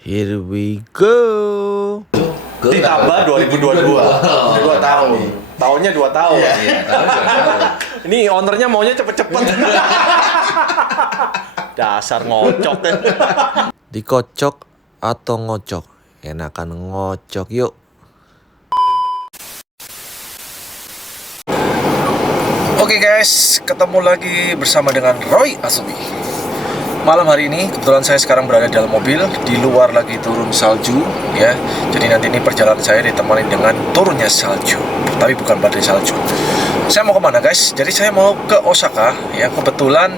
Here we go. Ditambah 2022. 2 tahun. Tahunnya 2 tahun. Iya, tahun 2 tahun. Ini ownernya maunya cepet-cepet. Dasar ngocok kan. Dikocok atau ngocok? Enakan ngocok yuk. Oke guys, ketemu lagi bersama dengan Roy Asubi. Malam hari ini kebetulan saya sekarang berada di dalam mobil. Di luar lagi turun salju ya. Jadi nanti ini perjalanan saya ditemani dengan turunnya salju, tapi bukan badai salju. Saya mau kemana guys? Jadi saya mau ke Osaka ya. Kebetulan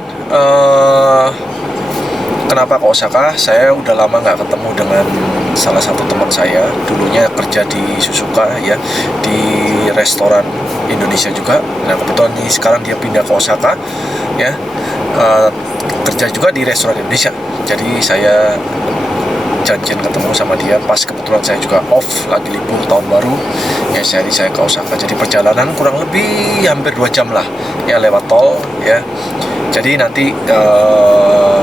kenapa ke Osaka? Saya udah lama nggak ketemu dengan salah satu teman saya. Dulunya kerja di Suzuka ya, di restoran Indonesia juga. Nah kebetulan ini sekarang dia pindah ke Osaka ya, kerja juga di restoran Indonesia. Jadi saya janjian ketemu sama dia pas kebetulan saya juga off lagi libur tahun baru ya. Saya ke Osaka. Jadi perjalanan kurang lebih hampir 2 jam lah ya, lewat tol ya. Jadi nanti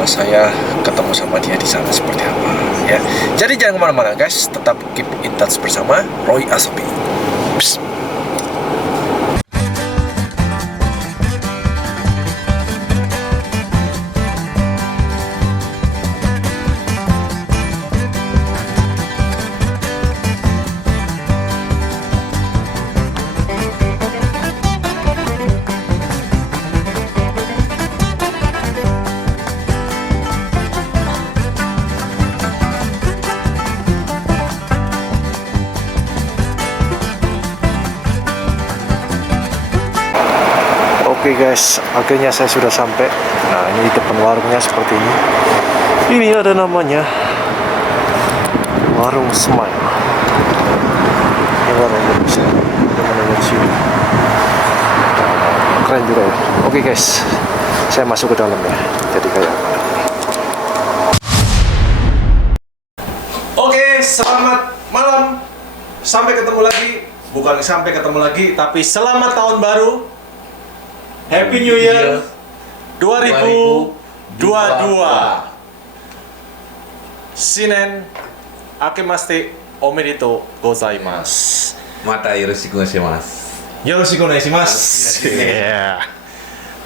saya ketemu sama dia di sana seperti apa ya. Jadi jangan kemana-mana guys, tetap keep in touch bersama Roy Asubi. Psst. Oke guys, akhirnya saya sudah sampai. Nah ini di depan warungnya seperti ini. Ini ada namanya Warung Smile. Ini warung Indonesia. Ada namanya di sini. Keren juga ya. Oke guys, saya masuk ke dalam ya. Jadi kayak Oke, selamat malam. Sampai ketemu lagi. Bukan sampai ketemu lagi, tapi selamat tahun baru. Happy New Year 2022. Shinen akemaste omerito gozaimasu. Mata yoroshiku gozaimasu. Yoroshiku onegaishimasu. Yeah.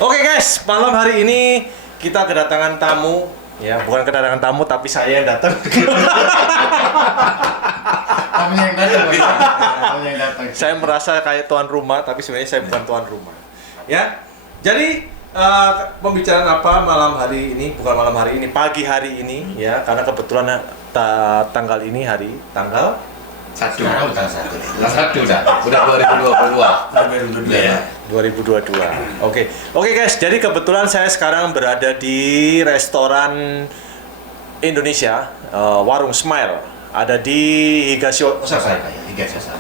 Oke guys, malam hari ini kita kedatangan tamu. Ya, bukan kedatangan tamu, tapi saya yang datang. Tamunya yang datang, tamunya yang datang. Saya merasa kayak tuan rumah, tapi sebenarnya saya bukan tuan rumah. Ya, jadi pembicaraan apa malam hari ini? Bukan malam hari ini, pagi hari ini, ya, karena kebetulan tanggal ini tanggal 1. Sekarang udah satu. Udah 2022. Ya. 2022. Oke, guys. Jadi kebetulan saya sekarang berada di restoran Indonesia, Warung Smile. Ada di Higashi Osaka.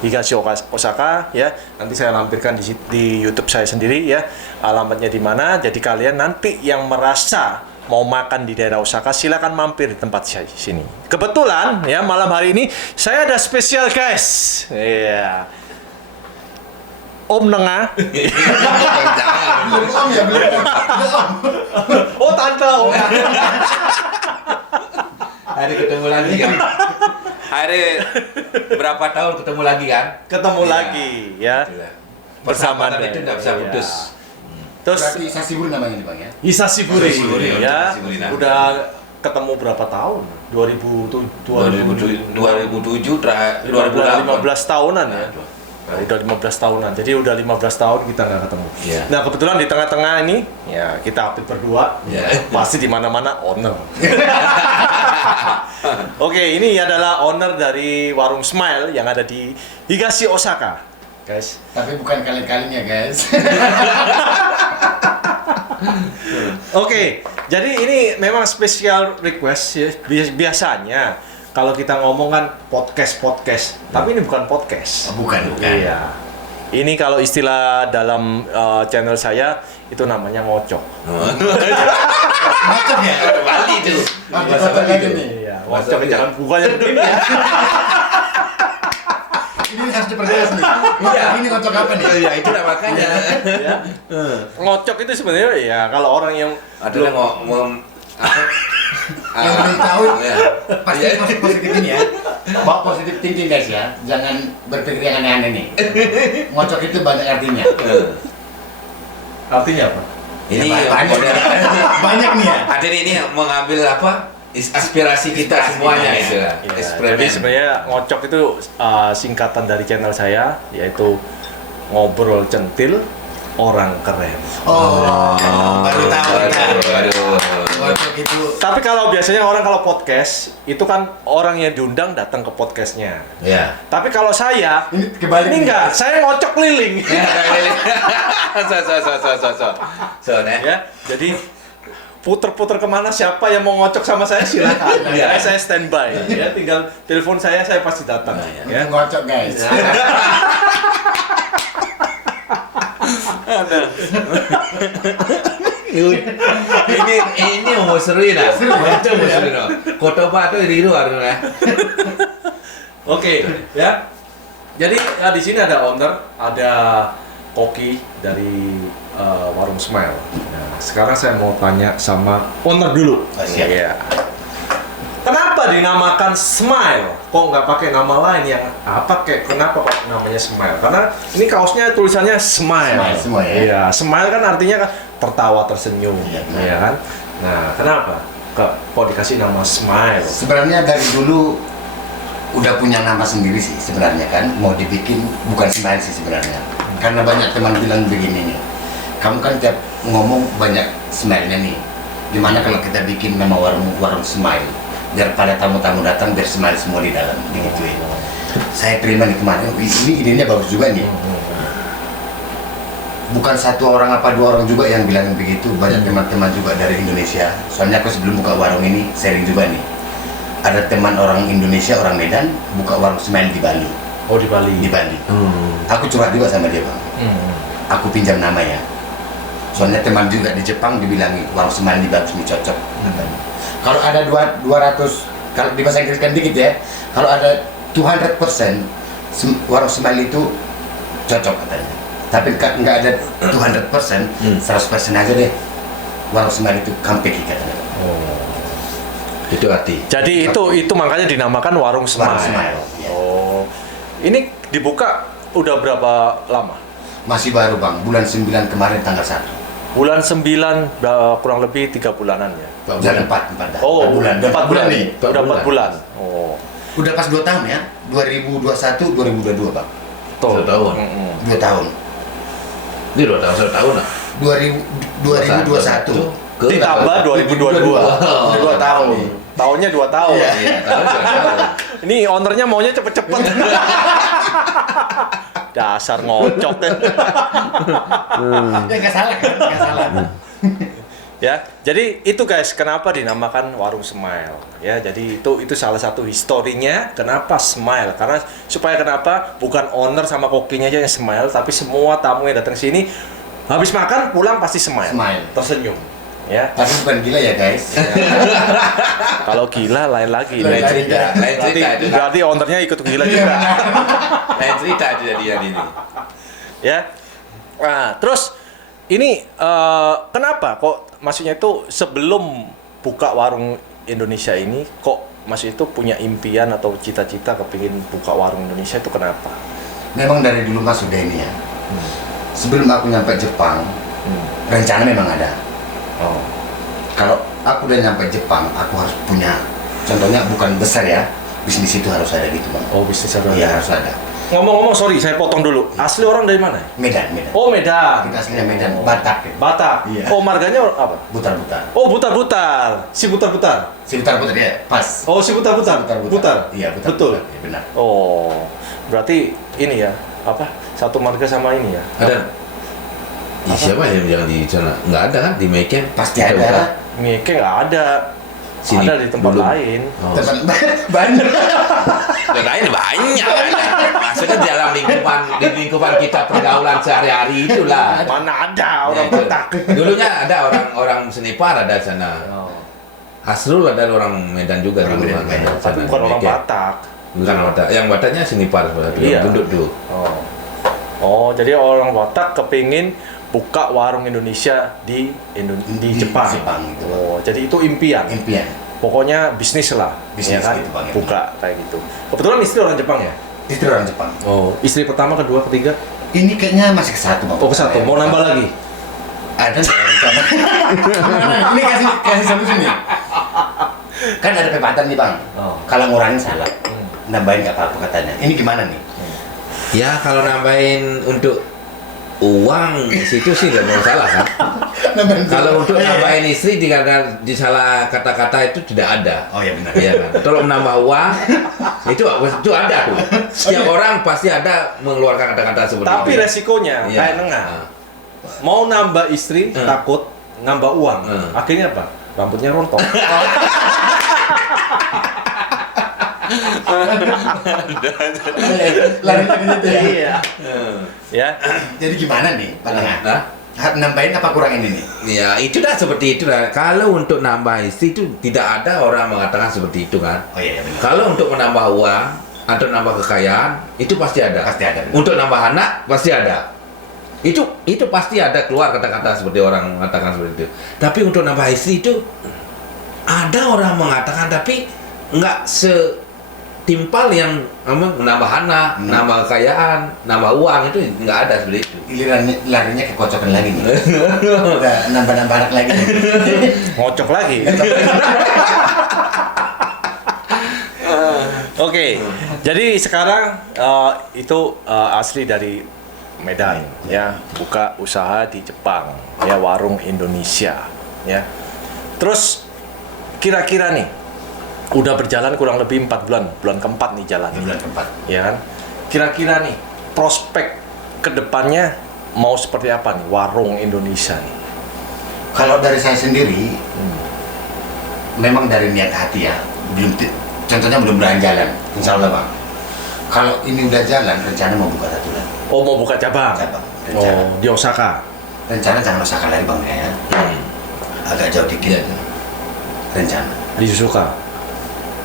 Higashi Osaka ya. Nanti saya lampirkan di YouTube saya sendiri ya. Alamatnya di mana. Jadi kalian nanti yang merasa mau makan di daerah Osaka silakan mampir di tempat saya sini. Kebetulan ya malam hari ini saya ada spesial guys. Iya. Om Nengah. Belum om ya, belum om. Oh tante Om. Hari ketemu lagi kan? Hari berapa tahun ketemu lagi kan? Ketemu Iya. lagi ya. Bersama Persahabatan itu tidak bisa Iya. putus. Terus Berarti Sasibur namanya nih Bang ya? Hisashiburi Hisashiburi, ya. Hisashiburi, nah. Udah ketemu berapa tahun? 2007 terakhir 15 tahunan ya. Nah, Nah, udah 15 tahunan. Jadi udah 15 tahun kita nggak ketemu. Iya. Nah, kebetulan di tengah-tengah ini ya kita update berdua. Iya. Pasti di mana-mana owner. Oke, ini adalah owner dari Warung Smile yang ada di Higashi Osaka. Guys. Tapi bukan kali-kalinya guys. Oke, jadi ini memang special request ya. Biasanya kalau kita ngomong kan podcast, tapi ini bukan podcast. Bukan. Iya. Ini kalau istilah dalam channel saya itu namanya ngocok. Macam ya? Bali itu. Bahasa Bali nih. Iya, ngocok jangan bukannya begini ya. Ini harus diperjelas nih. Iya. Ini kocok apa nih? Iya, itu lah makanya. Ya. Ngocok itu sebenarnya ya kalau orang yang Adalah ngomong apa? Yang belum tahu Ya. pasti positif ini ya. Bawa positif thinking guys ya. Jangan berpikir yang aneh-aneh nih. Ngocok itu banyak artinya. Artinya apa? Ini Ya, banyak, model banyak nih ya. Aden ini mengambil apa? Aspirasi kita semuanya itu. Ya, jadi sebenarnya ngocok itu singkatan dari channel saya, yaitu ngobrol centil orang keren. Oh, baru tahu ya. Waduh. Ngocok itu Tapi kalau biasanya orang kalau podcast itu kan orang yang diundang datang ke podcastnya. Ya. Tapi kalau saya ini kebalik. ini nih, enggak, guys. saya ngocok keliling. So, nih. Ya, jadi puter-puter kemana siapa yang mau ngocok sama saya silakan. Ya. Saya standby. Ya, tinggal telepon saya pasti datang. ya. Ya. Ngocok guys. ini mau seru nah. Macam mau seru nah. Koto pa tu riru aruna. Oke, ya. Jadi di sini ada owner, ada koki dari warung Smile. Nah, sekarang saya mau tanya sama owner dulu. Oh, siap. Iya. Kenapa dinamakan Smile? Kok nggak pakai nama lain yang apa kayak kenapa kok namanya Smile? Karena ini kaosnya tulisannya Smile. Smile semua ya? Iya, Smile kan artinya kan tertawa tersenyum, Iya, benar. ya kan? Nah, kenapa? Kok dikasih nama Smile? Sebenarnya dari dulu udah punya nama sendiri sih sebenarnya kan. Mau dibikin bukan Smile sih sebenarnya. Karena banyak teman bilang begini nih. Kamu kan tiap ngomong banyak smile-nya nih. Dimana kalau kita bikin nama warung Smile, biar pada tamu-tamu datang biar smile semua di dalam digituin. Saya terima nih kemarin, ini idenya bagus juga nih. Bukan satu orang apa dua orang juga yang bilang begitu, banyak teman-teman juga dari Indonesia. Soalnya aku sebelum buka warung ini sharing juga nih. Ada teman orang Indonesia, orang Medan, buka warung Smile di Bali. Oh, di Bali. Di Bali. Aku curhat juga sama dia bang. Aku pinjam namanya. Soalnya teman juga di Jepang dibilangi warung Smile di bagus nih cocok. Kalau ada 200, kalau di bahasa Inggris kan dikit ya. Kalau ada 200% warung Smile itu cocok katanya. Tapi nggak ada 200%, 100% aja deh. Warung Smile itu kampeki katanya. Itu arti. Jadi itu makanya dinamakan warung Smile. Warung Smile. Ya. Oh. Ini dibuka udah berapa lama? Masih baru bang, bulan 9 kemarin tanggal 1. Bulan 9 kurang lebih 3 bulanan ya. Bulan 4 Oh, bulan. 4 bulan nih. Udah 4 bulan. Oh. Udah pas 2 tahun ya. 2021 2022 bang. Satu tahun. 2 tahun. Ini 2 tahun, 1 tahun lah. 2021 Ditambah 2022. 2 tahun. Tahunnya 2 tahun. Iya. Iya, tahun 2 tahun. Ini ownernya maunya cepet-cepet. Dasar ngocok ya. Ya nggak salah kan? Nggak salah. Ya, jadi itu guys, kenapa dinamakan warung Smile? Ya, jadi itu salah satu historinya kenapa Smile. Karena supaya kenapa bukan owner sama kokinya aja yang smile, tapi semua tamu yang datang sini habis makan pulang pasti smile, Smile. tersenyum. Ya, Tapi bukan gila ya guys. kalau gila lain lagi. Lain cerita. Lain cerita itu. Berarti ownernya ikut gila Iya, juga. Lain cerita itu jadian ini. Ya, nah terus ini kenapa kok maksudnya itu sebelum buka warung Indonesia ini kok maksudnya itu punya impian atau cita-cita kepingin buka warung Indonesia itu kenapa? Memang dari dulu mas sudah ini ya. Sebelum aku nyampe Jepang, rencana memang ada. Oh. Kalau aku udah nyampe Jepang, aku harus punya. Contohnya bukan besar ya, bisnis itu harus ada gitu bang. Oh, bisnis ada. Iya harus ada. Ngomong-ngomong, sorry saya potong dulu. Asli orang dari mana? Medan. Oh, Medan. Kita aslinya Medan, Batak. Ya. Batak. Iya. Oh, marganya apa? Butar-butar. Oh, butar-butar. Si butar-butar. Si butar-butar ya, pas. Oh, si butar-butar. Butar. Iya butar. Betul. Ya, benar. Oh, berarti ini ya, apa? Satu marga sama ini ya? Ada. Siapa yang bilang di sana? Nggak ada kan di Meiken? Pasti ada. Mieke nggak ada. Sini, Ada di tempat dulu. lain. Oh. Teman banyak. Yang lain banyak ada. Maksudnya dalam lingkupan kita pergaulan sehari-hari itulah. Mana ada orang Itu. Batak? Dulunya ada orang Senipar ada sana. Oh. Hasrul ada orang Medan juga Orang dulu. Medan, makanya Medan. Tapi sana bukan di orang Meiken. Batak. Bukan Batak. Yang Bataknya Senipar sebenarnya. Iya. Gendut dulu. Oh. Oh, jadi orang Batak kepingin buka warung Indonesia di Jepang. Jepang gitu. Oh, jadi itu impian. Impian. pokoknya bisnis lah, Bisnis ya kan? gitu, Bang, ya. Buka kayak gitu. Kebetulan istri orang Jepang ya? Istri orang Jepang. Oh, istri pertama, kedua, ketiga? Ini kayaknya masih ke satu, Bang. Oh, ke satu. Mau nambah lagi? Ada nggak rencana? Ini kasih solusi nih. Kan ada pepatah nih, Bang. Oh. Kalau ngurangin salah, nambahin nggak apa-apa katanya. Ini gimana nih? Ya kalau nambahin untuk uang situ sih nggak masalah kan. Kalau untuk nambahin istri di salah kata-kata itu tidak ada. Oh ya benar. Iya kan. Kalau menambah uang itu ada tuh. Setiap orang pasti ada mengeluarkan kata-kata seperti Tapi itu. resikonya Iya. kayak nengah. Mau nambah istri, takut nambah uang. Akhirnya apa? Rambutnya rontok. Lari ke situ ya. Iya. Ya. Jadi gimana nih, Pak Tengah? Nah, Nambahin apa kurangin ini? ya itu dah seperti itu lah. Kalau untuk nambah istri itu tidak ada orang mengatakan seperti itu kan. Oh iya benar. Kalau untuk menambah uang atau nambah kekayaan itu pasti ada. Pasti ada. Untuk nambah anak pasti ada. Itu pasti ada keluar kata-kata seperti orang mengatakan seperti itu. Tapi untuk nambah istri itu ada orang mengatakan tapi nggak setimpal yang menambah anak, nambah kekayaan, nambah uang itu nggak ada seperti itu. Larinya ke kocokan lagi nih. Udah nambah-nambah anak lagi nih. Ngocok lagi. Oke, jadi sekarang itu asli dari Medan, ya, buka usaha di Jepang, ya, warung Indonesia, ya. Terus kira-kira nih, udah berjalan kurang lebih 4 bulan, bulan keempat nih jalan, Bulan keempat. ya kan? Kira-kira nih prospek kedepannya mau seperti apa nih warung Indonesia nih? Kalau dari saya sendiri, memang dari niat hati ya, contohnya belum berjalan, insya Allah Bang. Kalau ini udah jalan, rencana mau buka satu lagi. Oh, mau buka cabang? Cabang, rencana. Oh, di Osaka. Rencana jangan Osaka lagi Bang ya. Agak jauh dikit. Rencana. Di Suzuka.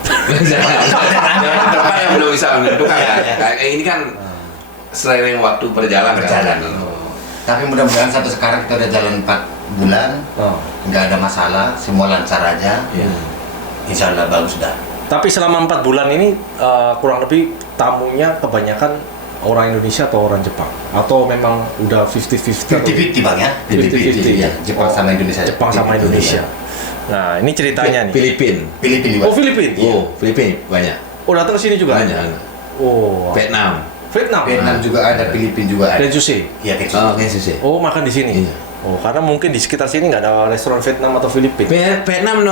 Tempat yang belum bisa menentukan ya. Ini kan seiring waktu berjalan. Berjalan. Tapi mudah-mudahan satu sekarang kita udah jalan 4 bulan, nggak ada masalah, semua lancar aja. Insya Allah bagus dah. Tapi selama 4 bulan ini kurang lebih tamunya kebanyakan orang Indonesia atau orang Jepang? Atau memang udah 50-50? 50-50 Bang ya. 50-50 ya. Jepang sama Indonesia. Jepang sama 50-50 Indonesia. ya. Nah, ini ceritanya nih. Filipina. Filipina juga. Oh, Filipina. Oh, Filipina banyak. Oh, datang ke sini juga? Banyak. Oh. Vietnam. Vietnam. Vietnam juga ada, Filipina juga ada. Denjuse. Iya kecil. Oh, kayak susah. Oh, makan di sini. Iya. Oh, karena mungkin di sekitar sini nggak ada restoran Vietnam atau Filipina. Vietnam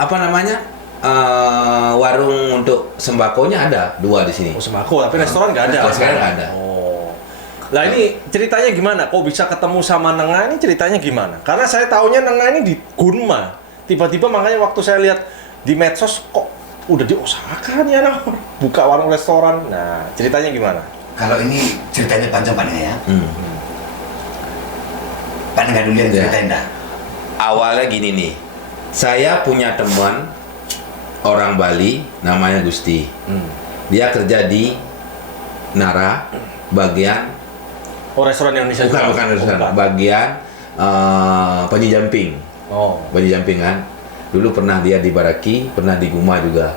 apa namanya? Warung untuk sembakonya ada 2 di sini. Oh, sembako, tapi restoran nggak ada. Sekarang nggak ada. Oh. Lah ini ceritanya gimana? Kok bisa ketemu sama Nengah ini ceritanya gimana? Karena saya taunya Nengah ini di Gunma. Tiba-tiba makanya waktu saya lihat di medsos kok udah di Osaka nih anak buka warung restoran. Nah, ceritanya gimana? Kalau ini ceritanya panjang Pak Nengah ya. Pak Nengah dulu yang ceritain dah. Awalnya gini nih. Saya punya teman orang Bali namanya Gusti. Dia kerja di Nara bagian Oh, restoran Indonesia juga? bukan restoran, bukan. bagian Panji Jamping. Oh. Panji Jamping kan. Dulu pernah dia di Baraki, pernah di Guma juga.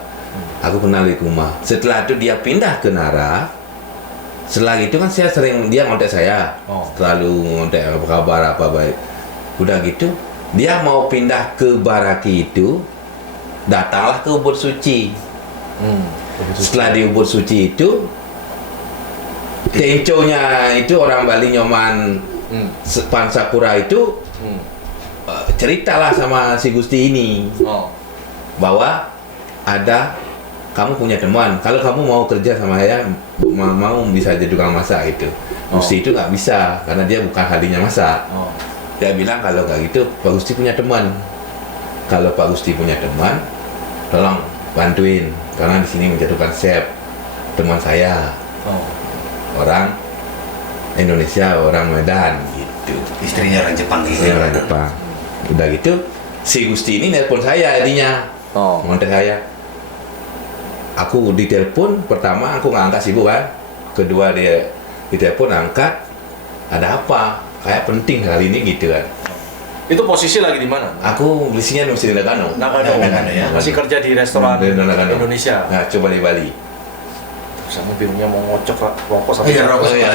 Aku kenal di Guma. Setelah itu dia pindah ke Nara. Setelah itu kan dia ngontek saya. Oh. Selalu ngontek apa kabar, apa baik. Udah gitu, dia mau pindah ke Baraki itu, datanglah ke Ubud Suci. Setelah di Ubud Suci itu, tenconya itu orang Bali Nyoman Pansapura itu ceritalah sama si Gusti ini Oh. bahwa kamu punya teman, kalau kamu mau kerja sama saya mau bisa jadi tukang masak itu. Gusti itu nggak bisa karena dia bukan ahlinya masak. Oh. Dia bilang kalau nggak gitu Pak Gusti punya teman. Kalau Pak Gusti punya teman, tolong bantuin karena di sini menjatuhkan chef teman saya. Oh. Orang Indonesia, orang Medan gitu. Istrinya orang Jepang gitu. Orang Jepang. Udah gitu, si Gusti ini nelpon saya jadinya. Oh. Ngontek saya. Aku ditelepon, pertama aku nggak angkat sibuk kan. Kedua dia ditelepon angkat. Ada apa? Kayak penting kali ini gitu kan. Itu posisi lagi di mana? Aku belinya masih di Nagano. Nagano ya. masih kerja di restoran Di Nagano. Indonesia. Nah, coba di Bali. Sama birunya mau ngocok rokok Oh iya, rokok. Oh, iya.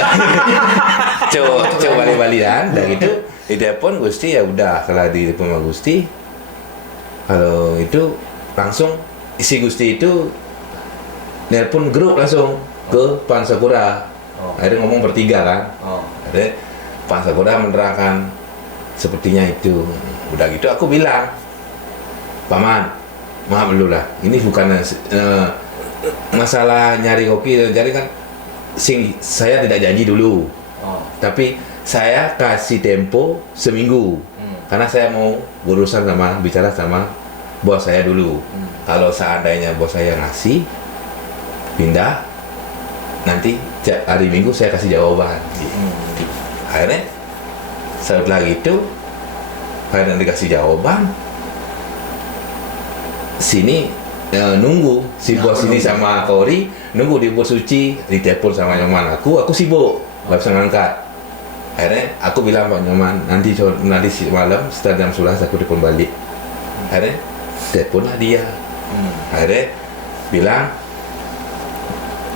coba Bali kan, dan itu di telepon Gusti ya udah, kalau di telepon sama Gusti, kalau itu langsung isi Gusti itu nelpon grup langsung ke Pan Sakura. Akhirnya ngomong bertiga kan, akhirnya Pan Sakura menerangkan sepertinya itu. Udah gitu aku bilang, Paman, maaf dulu lah, ini bukan masalah nyari koki, jadi kan saya tidak janji dulu, tapi saya kasih tempo seminggu, karena saya mau berurusan bicara sama bos saya dulu. Kalau seandainya bos saya ngasih pindah, nanti hari Minggu saya kasih jawaban. Akhirnya setelah itu, akhirnya dikasih jawaban, sini nunggu si bos ini sama Kori nunggu di bos suci, ditelepon sama Nyoman, aku sibuk nggak bisa ngangkat. Akhirnya aku bilang Pak Nyoman, nanti malam setelah jam 11 aku telepon balik. Akhirnya teleponlah dia. Akhirnya bilang,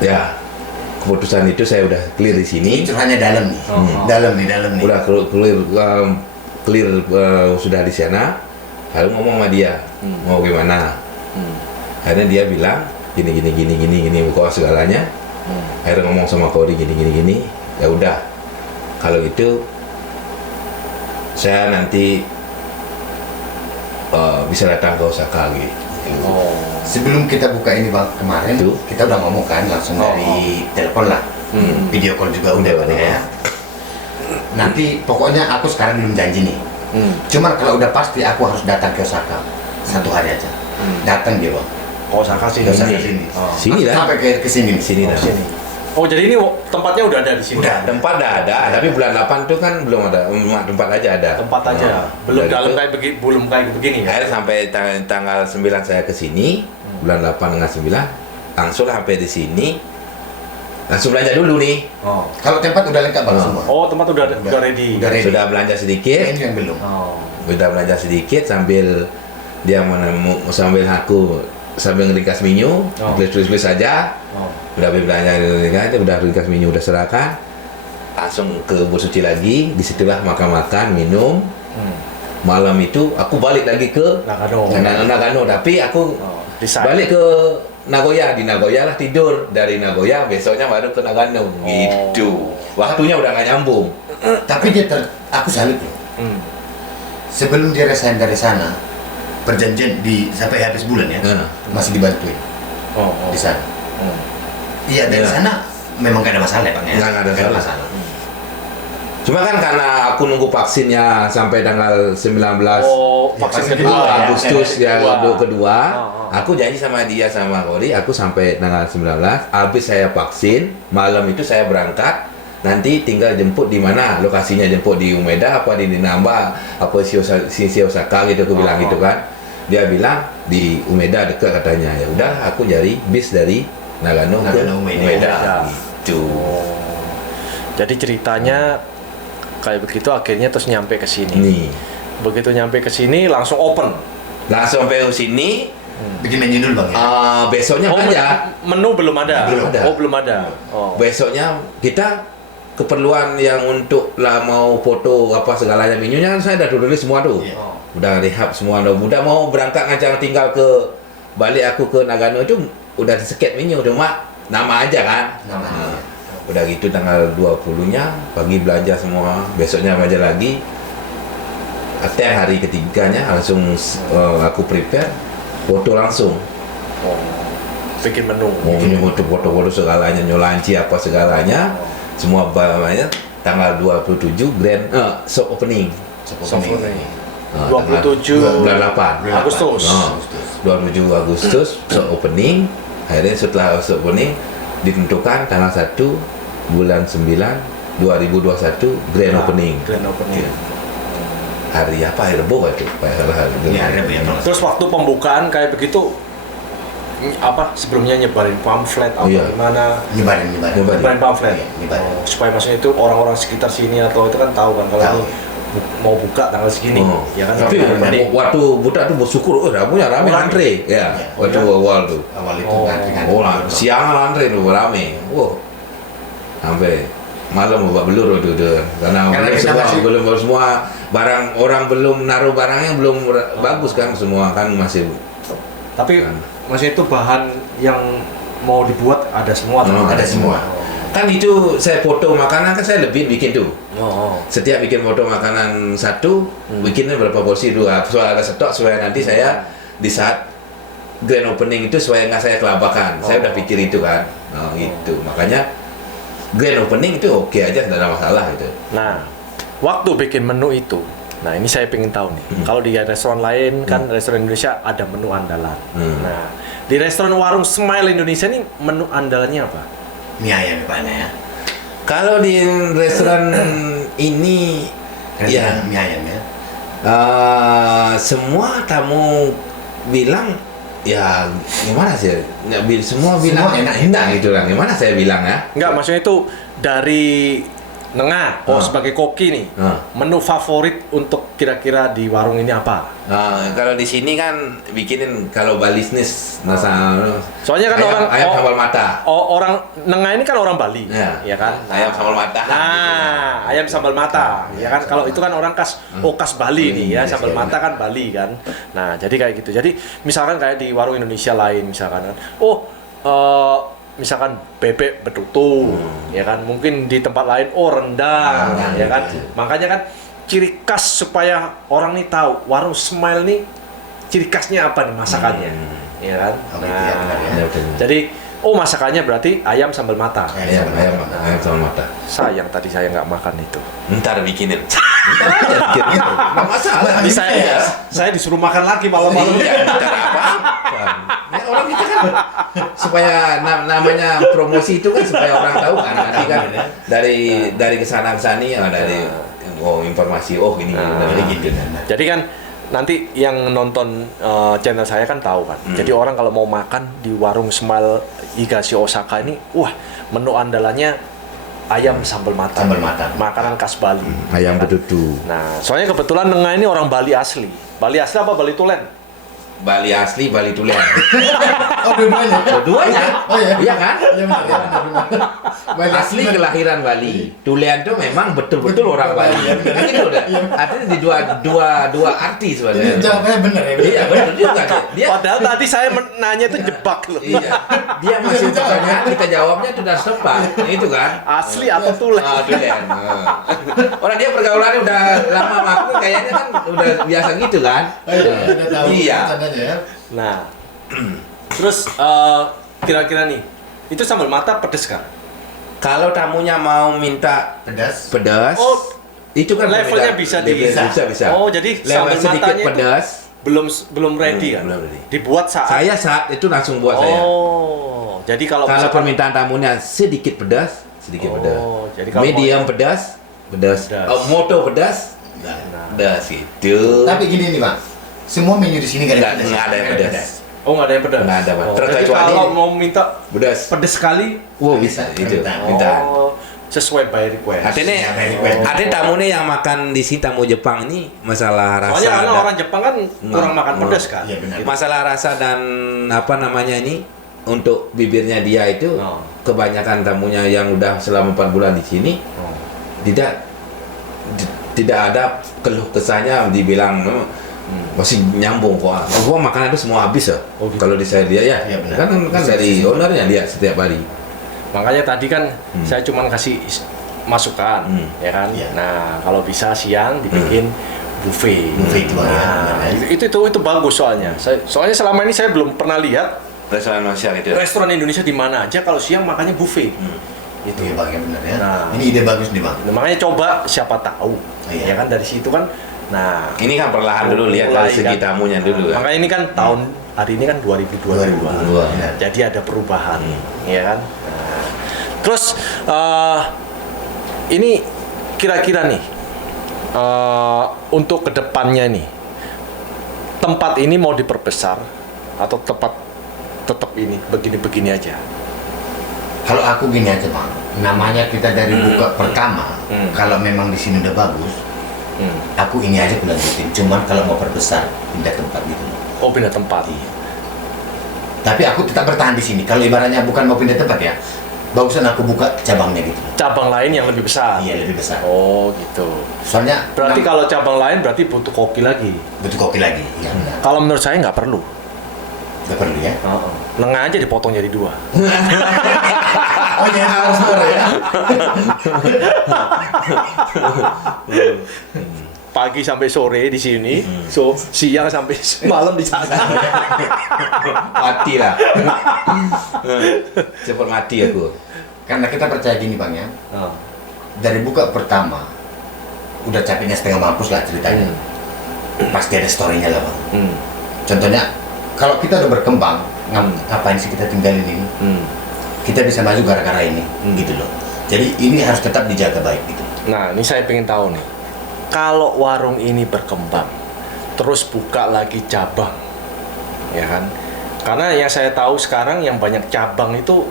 ya keputusan itu saya udah clear di sini. Ini curhatnya dalam nih. Dalam nih. Udah clear sudah di sana. Lalu ngomong sama dia, mau gimana? Akhirnya dia bilang gini kok segalanya. Akhirnya ngomong sama Kori gini. Ya udah, kalau gitu saya nanti bisa datang ke Osaka gitu. Sebelum kita buka ini Bang, kemarin Itu. kita udah ngomong kan langsung dari telepon lah. Video call juga udah Bang ya. Nanti pokoknya aku sekarang belum janji nih. Cuman kalau udah pasti aku harus datang ke Osaka 1 hari aja. Datang dia Bang. Osaka sini. Sini. Sini lah. Sampai ke sini. Sini dah. Oh, jadi ini tempatnya udah ada di sini. Udah. Tempat dah ada, tapi bulan 8 tuh kan belum ada. Tempat aja ada. Tempat aja. Belum Dari dalam itu, belum kayak begini ya. akhirnya sampai tanggal 9 saya ke sini, bulan 8 dengan 9, langsung sampai di sini. Langsung belanja dulu nih. Kalau tempat udah lengkap Bang semua. Oh, tempat udah ready. Udah ready. Sudah belanja sedikit. Ini yang belum. Udah belanja sedikit sambil dia sambil aku sambil ngeringkas menu, tulis saja. Udah belanja udah ringkas menu, udah serahkan. Langsung ke bos suci lagi, disitulah makan minum. Malam itu aku balik lagi ke Nagano, tapi aku balik ke Nagoya. Di Nagoya lah tidur, dari Nagoya besoknya baru ke Nagano gitu. Waktunya udah nggak nyambung. Tapi aku salut loh. Sebelum dia resign dari sana, perjanjian sampai habis bulan ya, masih dibantuin di sana. Iya, dari sana memang gak ada masalah ya Bang ya? Nggak ada masalah. Cuma kan karena aku nunggu vaksinnya sampai tanggal 19 vaksin kedua, Agustus ya, kedua. kedua. Aku janji sama dia sama Kori, aku sampai tanggal 19 habis saya vaksin, malam itu saya berangkat. Nanti tinggal jemput di mana lokasinya, jemput di Umeda apa di Namba apa si Osaka gitu, aku bilang gitu kan. Dia bilang di Umeda dekat katanya. Ya udah, aku cari bis dari Nagano ke Umeda gitu. Jadi ceritanya kayak begitu, akhirnya terus nyampe ke sini. Nih, Begitu nyampe ke sini langsung open. langsung sampai sini. Bikin menu dulu Bang ya? Besoknya aja. Menu belum ada. Belum ada. Oh, belum ada. Oh. Besoknya kita keperluan yang untuk lah mau foto apa segalanya, menunya kan saya udah tulis semua tuh. Iya. Udah rehab semua, udah mau berangkat ngajak tinggal ke balik aku ke Nagano itu udah diseket menu, cuma nama aja kan. Nama. Udah gitu tanggal 20-nya pagi belanja semua, besoknya belanja lagi. Akhirnya hari ketiganya langsung aku prepare foto langsung. Bikin menu. Mau foto-foto segalanya, nyolanci apa segalanya, semua barangnya. Tanggal 27 grand shop opening. Soft opening. 27 bulan 8 Agustus. 27 Agustus shop opening. Akhirnya setelah shop opening ditentukan tanggal 1 bulan 9 2021 grand opening. Grand opening. Hari apa? Hari Rebo itu. Ini hari Rabu ya Bang. Terus waktu pembukaan kayak begitu apa sebelumnya nyebarin pamflet atau Iya. gimana? Nyebarin. Nyebarin pamflet. Iya, nyebarin. Supaya maksudnya itu orang-orang sekitar sini atau itu kan tahu kan kalau Tahu. ini mau buka tanggal segini, ya kan? Tapi Jadi, waktu budak tuh bersyukur, ramunya rame antre, ya. Waktu awal tuh. Awal itu ngantri-ngantri. Oh, siang antre tuh rame. Wah, sampai malam bawa belur waktu itu. Karena kita semua, masih- belum semua barang orang belum naruh barangnya belum bagus kan, semua kan masih. tapi maksudnya itu bahan yang mau dibuat ada semua, Oh, ada semua. Kan itu saya foto makanan kan saya lebih bikin tuh. Oh. Setiap bikin foto makanan satu, bikinnya berapa porsi dua. Soal ada stok supaya nanti saya di saat grand opening itu supaya nggak saya kelabakan. Saya udah pikir itu kan. Nah, itu makanya grand opening itu oke aja, tidak ada masalah itu. Nah, waktu bikin menu itu, nah ini saya pengen tahu nih. Kalau di restoran lain kan restoran Indonesia ada menu andalan. Nah, di restoran warung Smile Indonesia nih menu andalannya apa? Mie ayam ya Pak ya. Kalau di restoran ini ya Mie ayam ya. semua tamu bilang ya gimana sih? Semua bilang Semua enak. enak gitu lah. Gimana saya bilang ya? Enggak, maksudnya itu dari Nengah, sebagai koki nih, menu favorit untuk kira-kira di warung ini apa? Kalau di sini kan bikinin kalau balisnis nasa Soalnya kan ayam sambal mata. Orang Nengah ini kan orang Bali, Ya. kan? Ayam sambal mata. Nah, ayam sambal mata, ya kan? Kalau itu kan orang khas Bali nih ya, sambal mata kan Bali kan. Nah, jadi kayak gitu. Jadi misalkan kayak di warung Indonesia lain misalkan, misalkan bebek betutu, ya kan? Mungkin di tempat lain rendang, ya kan? Makanya kan ciri khas supaya orang nih tahu warung Smile nih ciri khasnya apa nih masakannya, ya kan? Oh, gitu ya, benar ya. Jadi masakannya berarti ayam sambal mata. Ayam sambal mata. Sayang tadi saya nggak makan itu. Ntar bikinin. Ntar aja bikinin. Nggak masalah. Tadi saya disuruh makan lagi malam-malam. Iya, ntar apa-apa. Ya, orang kita kan supaya namanya promosi itu kan supaya orang tahu kan nanti kan dari kesana kesani dari informasi ini dari gitu. Jadi kan nanti yang nonton channel saya kan tahu kan. Jadi orang kalau mau makan di warung Smile Higashi Osaka ini, wah menu andalannya ayam sambal mata. Sambal mata. Makanan khas Bali. Ayam betutu. Nah, soalnya kebetulan Nengah ini orang Bali asli. Bali asli apa Bali Tulen? Bali asli, Bali tulen. Oh, dua-duanya. Dua-duanya. Oh iya. Iya kan? Iya benar, ya, benar. Bali Asli kelahiran Bali. Tulen tuh memang betul-betul orang Bali. Itu udah. Artinya di dua arti Ini sebenarnya. jawabannya benar ya. Iya benar juga. Dia Padahal tadi saya nanya itu jebak loh. iya. Dia masih pertanyaan kita jawabnya sudah tepat. Itu kan? Asli atau Tulen? Tulen. Orang dia pergaulannya udah lama aku kayaknya kan udah biasa gitu kan? Udah tahu Iya. bercandanya ya. Nah, terus kira-kira nih, itu sambal mata pedes kan? Kalau tamunya mau minta Pedas. pedas, Oh, itu kan levelnya berbeda. bisa bisa. Oh, jadi Level sambal sedikit matanya itu pedas. belum ready kan? belum ready. Dibuat saat. Saya saat itu langsung buat saya. Oh, jadi kalau Kalau misalkan- permintaan tamunya sedikit pedas, sedikit pedas. jadi kalau Medium pedas, pedas. Pedas. Moto pedas, pedas itu. Tapi gini nih Bang, semua menu di sini Nggak ada yang pedas. Oh, nggak ada yang pedas. Nggak ada, Pak. Oh, Terkecuali- jadi kalau mau minta Pedas. pedes sekali, Wow bisa itu. Minta. sesuai by request. Artinya, artinya tamunya yang makan di sini tamu Jepang ini masalah rasa. Soalnya karena dan- orang Jepang kan kurang makan pedas kan. Iya benar. Masalah rasa dan apa namanya ini untuk bibirnya dia itu Oh. kebanyakan tamunya yang udah selama 4 bulan di sini Oh. tidak ada keluh kesahnya dibilang masih nyambung kok. Gua makan itu semua habis ya. Oh, gitu. Kalau di saya dia ya. Iya, benar. kan dari ownernya dia setiap hari. Makanya tadi kan saya cuma kasih masukan, ya kan. Iya. Nah, kalau bisa siang dibikin buffet. Buffet itu, Nah, ya. itu bagus soalnya. Soalnya selama ini saya belum pernah lihat Restoran siang itu. restoran Indonesia di mana aja kalau siang makannya buffet. Itu ya Bang, ya benar ya. Nah. Ini ide bagus nih Bang. Nah, makanya coba siapa tahu, Iya. ya kan dari situ kan. Nah, Ini kan perlahan dulu lihat dari mulai segi kan. tamunya dulu ya. Makanya ini kan tahun hari ini kan 2022. 2022, ya. Jadi ada perubahan, ya kan. Nah, terus ini kira-kira nih untuk kedepannya nih tempat ini mau diperbesar atau tetap ini begini-begini aja. Kalau aku gini aja Bang, namanya kita dari buka pertama, kalau memang di sini udah bagus, Aku ini aja aku lanjutin. Cuman kalau mau perbesar pindah tempat gitu. Oh, pindah tempat. Iya. Tapi aku tetap bertahan di sini. Kalau ibaratnya bukan mau pindah tempat ya, bagusan aku buka cabangnya gitu. Cabang lain yang lebih besar. Iya, lebih besar. Oh, gitu. Soalnya Berarti kalau cabang lain berarti butuh koki lagi. butuh kopi lagi. Iya, benar. Kalau menurut saya nggak perlu. Nggak perlu ya. Lengah aja dipotong jadi 2. Oh iya, harus ya. Pagi sampai sore di sini, so siang sampai malam di sana. Mati lah. Cepat mati aku. Karena kita percaya gini Bang ya. Dari buka pertama udah capeknya setengah mampus lah ceritanya. Pasti ada story-nya lah Bang. Contohnya kalau kita udah berkembang, ngapain sih kita tinggalin ini? Kita bisa maju gara-gara ini, gitu loh. Jadi ini harus tetap dijaga baik gitu. Nah, ini saya pengen tahu nih. Kalau warung ini berkembang, terus buka lagi cabang, ya kan? Karena yang saya tahu sekarang yang banyak cabang itu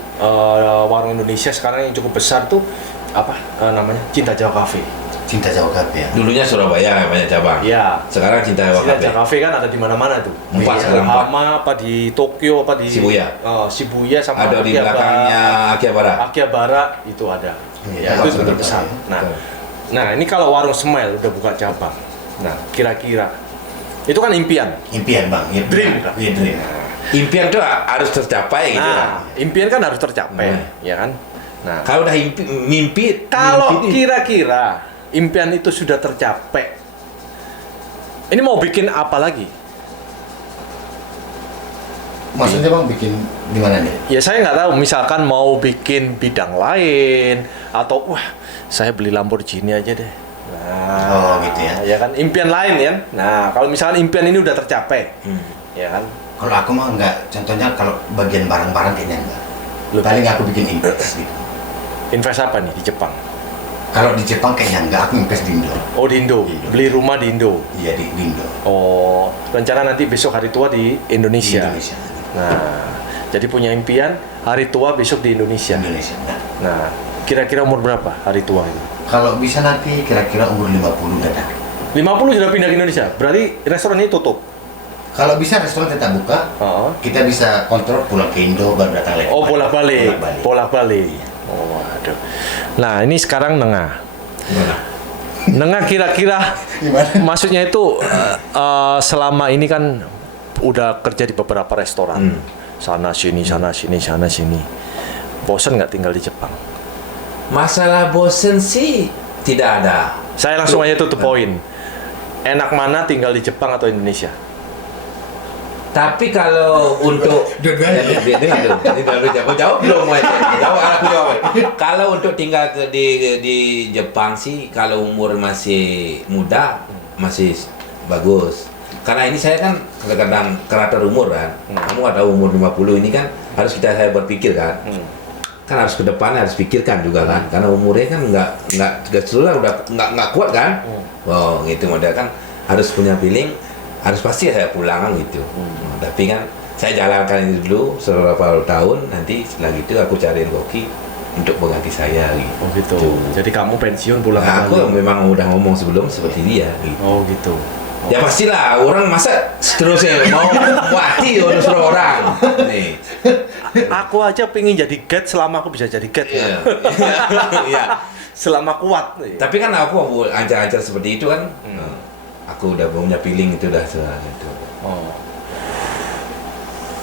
warung Indonesia sekarang yang cukup besar tuh apa namanya? Cinta Jawa Cafe. Cinta Jawa Cafe ya. Dulunya Surabaya banyak cabang. Iya. Sekarang Cinta Jawa Cinta Cafe. Jawa Cafe kan ada di mana-mana tuh. Empat Di sekarang, Yokohama, apa di Tokyo, apa di Shibuya. Shibuya sama Ada di belakangnya Akihabara. Akihabara itu ada. Iya, Ya, itu betul, terbesar. betul. Nah, ini kalau warung Smile udah buka cabang. Nah, kira-kira itu kan impian. Impian Bang, ya, Dream. Iya, dream. Impian tuh harus tercapai gitu kan. Nah, impian kan harus tercapai, ya kan? Nah, Kalau udah mimpi kalau mimpi kira-kira impian itu sudah tercapai, ini mau bikin apa lagi? Maksudnya Bang bikin gimana nih? Ya saya nggak tahu, misalkan mau bikin bidang lain atau wah saya beli Lamborghini aja deh. Nah, Oh, gitu ya. Ya kan impian lain ya. Nah kalau misalkan impian ini udah tercapai, ya kan. Kalau aku mah enggak, contohnya kalau bagian barang-barang kayaknya enggak. Paling aku bikin invest gitu. Invest apa nih di Jepang? Kalau di Jepang kayaknya enggak, aku invest di Indo. Oh di Indo, Indo. beli rumah di Indo. Iya di Indo. Oh rencana nanti besok hari tua di Di Indonesia. Indonesia. Nah jadi punya impian hari tua besok di Indonesia. Indonesia. Nah, Nah kira-kira umur berapa hari tua itu? kalau bisa nanti kira-kira umur 50 udah dah. 50 sudah pindah ke Indonesia, berarti restoran ini tutup. Kalau bisa restoran tetap buka, Oh. kita bisa kontrol pulang ke Indo baru datang lagi. Oh bolak-balik, Bolak-balik. bolak-balik. Oh waduh. Nah ini sekarang Nengah. Gimana? Nengah kira-kira, Gimana? maksudnya itu selama ini kan udah kerja di beberapa restoran, sana sini, sana sini, sana sini. Bosan nggak tinggal di Jepang? masalah bosen sih tidak ada. Saya langsung aja tutup poin. Enak mana tinggal di Jepang atau Indonesia? Tapi kalau untuk Dua-duanya. jawab belum aku jawab. Kalau untuk tinggal di Jepang sih kalau umur masih muda masih bagus. Karena ini saya kan kadang-kadang karakter umur kan. Kamu ada umur 50 ini kan harus saya berpikir kan. Kan harus ke depan harus pikirkan juga kan. Karena umurnya kan nggak seluruh udah nggak kuat kan. Oh gitu model kan harus punya feeling harus pasti saya pulang kan gitu. Tapi kan saya jalankan ini dulu beberapa tahun nanti setelah itu aku cariin koki untuk mengganti saya gitu. Oh gitu. Jadi kamu pensiun pulang Nah, ke aku Bali? memang udah ngomong sebelum seperti dia gitu. Oh gitu. Ya pastilah orang masa seterusnya mau mati udah suruh orang. Nih. Aku aja pengen jadi guide selama aku bisa jadi guide. Iya. Iya. Selama kuat. Tapi kan aku ancar-ancar seperti itu kan. Aku udah punya feeling itu udah gitu. Oh.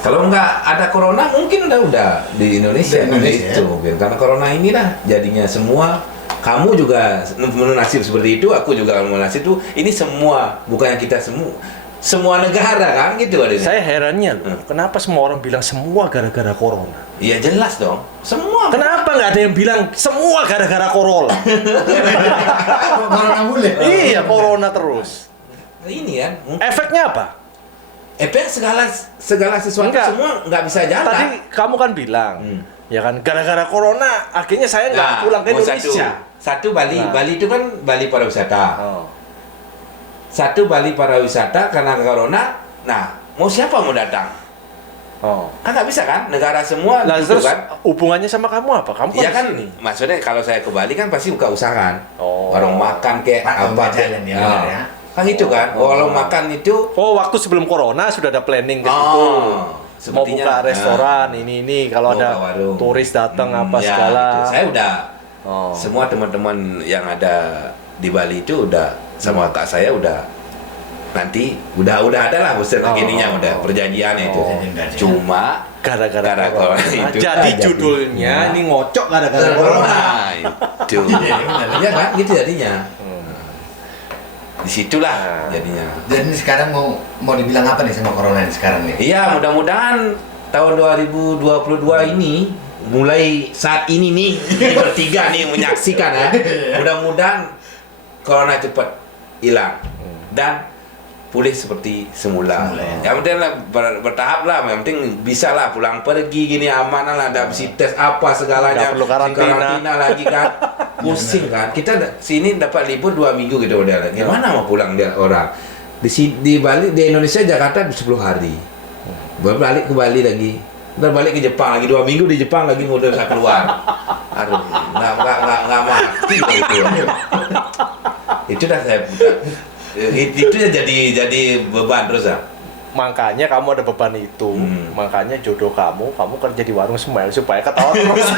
Kalau nggak ada corona mungkin udah di Indonesia, Di Indonesia, itu mungkin karena corona ini dah jadinya semua kamu juga menasib seperti itu, aku juga menasib itu ini semua bukannya kita semua negara kan gitu adanya. Saya herannya loh, kenapa semua orang bilang semua gara-gara corona? Iya jelas dong, semua. Kenapa nggak ada yang bilang semua gara-gara corona? Corona boleh. Iya, corona terus. Ini kan Efeknya apa? efek segala sesuatu Enggak. semua nggak bisa jalan. Tadi kamu kan bilang, ya kan, gara-gara corona akhirnya saya nggak pulang ke Indonesia. Satu Bali, Nah. Bali itu kan Bali pariwisata. Oh. Satu Bali pariwisata karena corona. Nah, mau siapa mau datang? Oh. Kan nggak bisa kan? Negara semua Lah gitu terus kan? hubungannya sama kamu apa? Kamu Ya di kan, sini. maksudnya kalau saya ke Bali kan pasti buka usaha kan. Oh. Warung makan kayak Pak, apa jalan ya, benar ya. Kan itu kan. Walau makan itu Oh, waktu sebelum corona sudah ada planning ke situ. Mau sepertinya, buka restoran ini kalau Mau ada buka warung. turis datang apa ya, segala. itu. Saya udah Oh. semua teman-teman yang ada di Bali itu udah sama kak saya udah nanti udah ada lah usaha begininya udah perjanjiannya itu. Oh. Cuma Gara-gara corona corona. itu. Jadi Jadi. judulnya Ya. ini ngocok gara-gara corona. Nah, itu. Iya kan gitu jadinya. Disitulah jadinya. Jadi sekarang mau dibilang apa nih sama corona ini sekarang nih? Iya, mudah-mudahan tahun 2022 ini mulai saat ini nih bertiga nih menyaksikan ya. Mudah-mudahan corona cepat hilang dan pulih seperti semula. Yang penting lah bertahap lah, yang penting bisa lah pulang pergi gini aman lah, ada mesti tes apa segalanya. Nggak perlu karantina. Lagi kan. Pusing kan. Kita sini dapat libur 2 minggu gitu udah. Gimana mau pulang dia orang? Di Bali, di Indonesia Jakarta 10 hari. Baru balik ke Bali lagi. Ntar balik ke Jepang lagi 2 minggu di Jepang lagi udah bisa keluar. Aduh, nggak mati gitu. Itu dah saya itu jadi beban terus ya. Makanya kamu ada beban itu. Makanya jodoh kamu kerja di warung Smile supaya ketawa terus.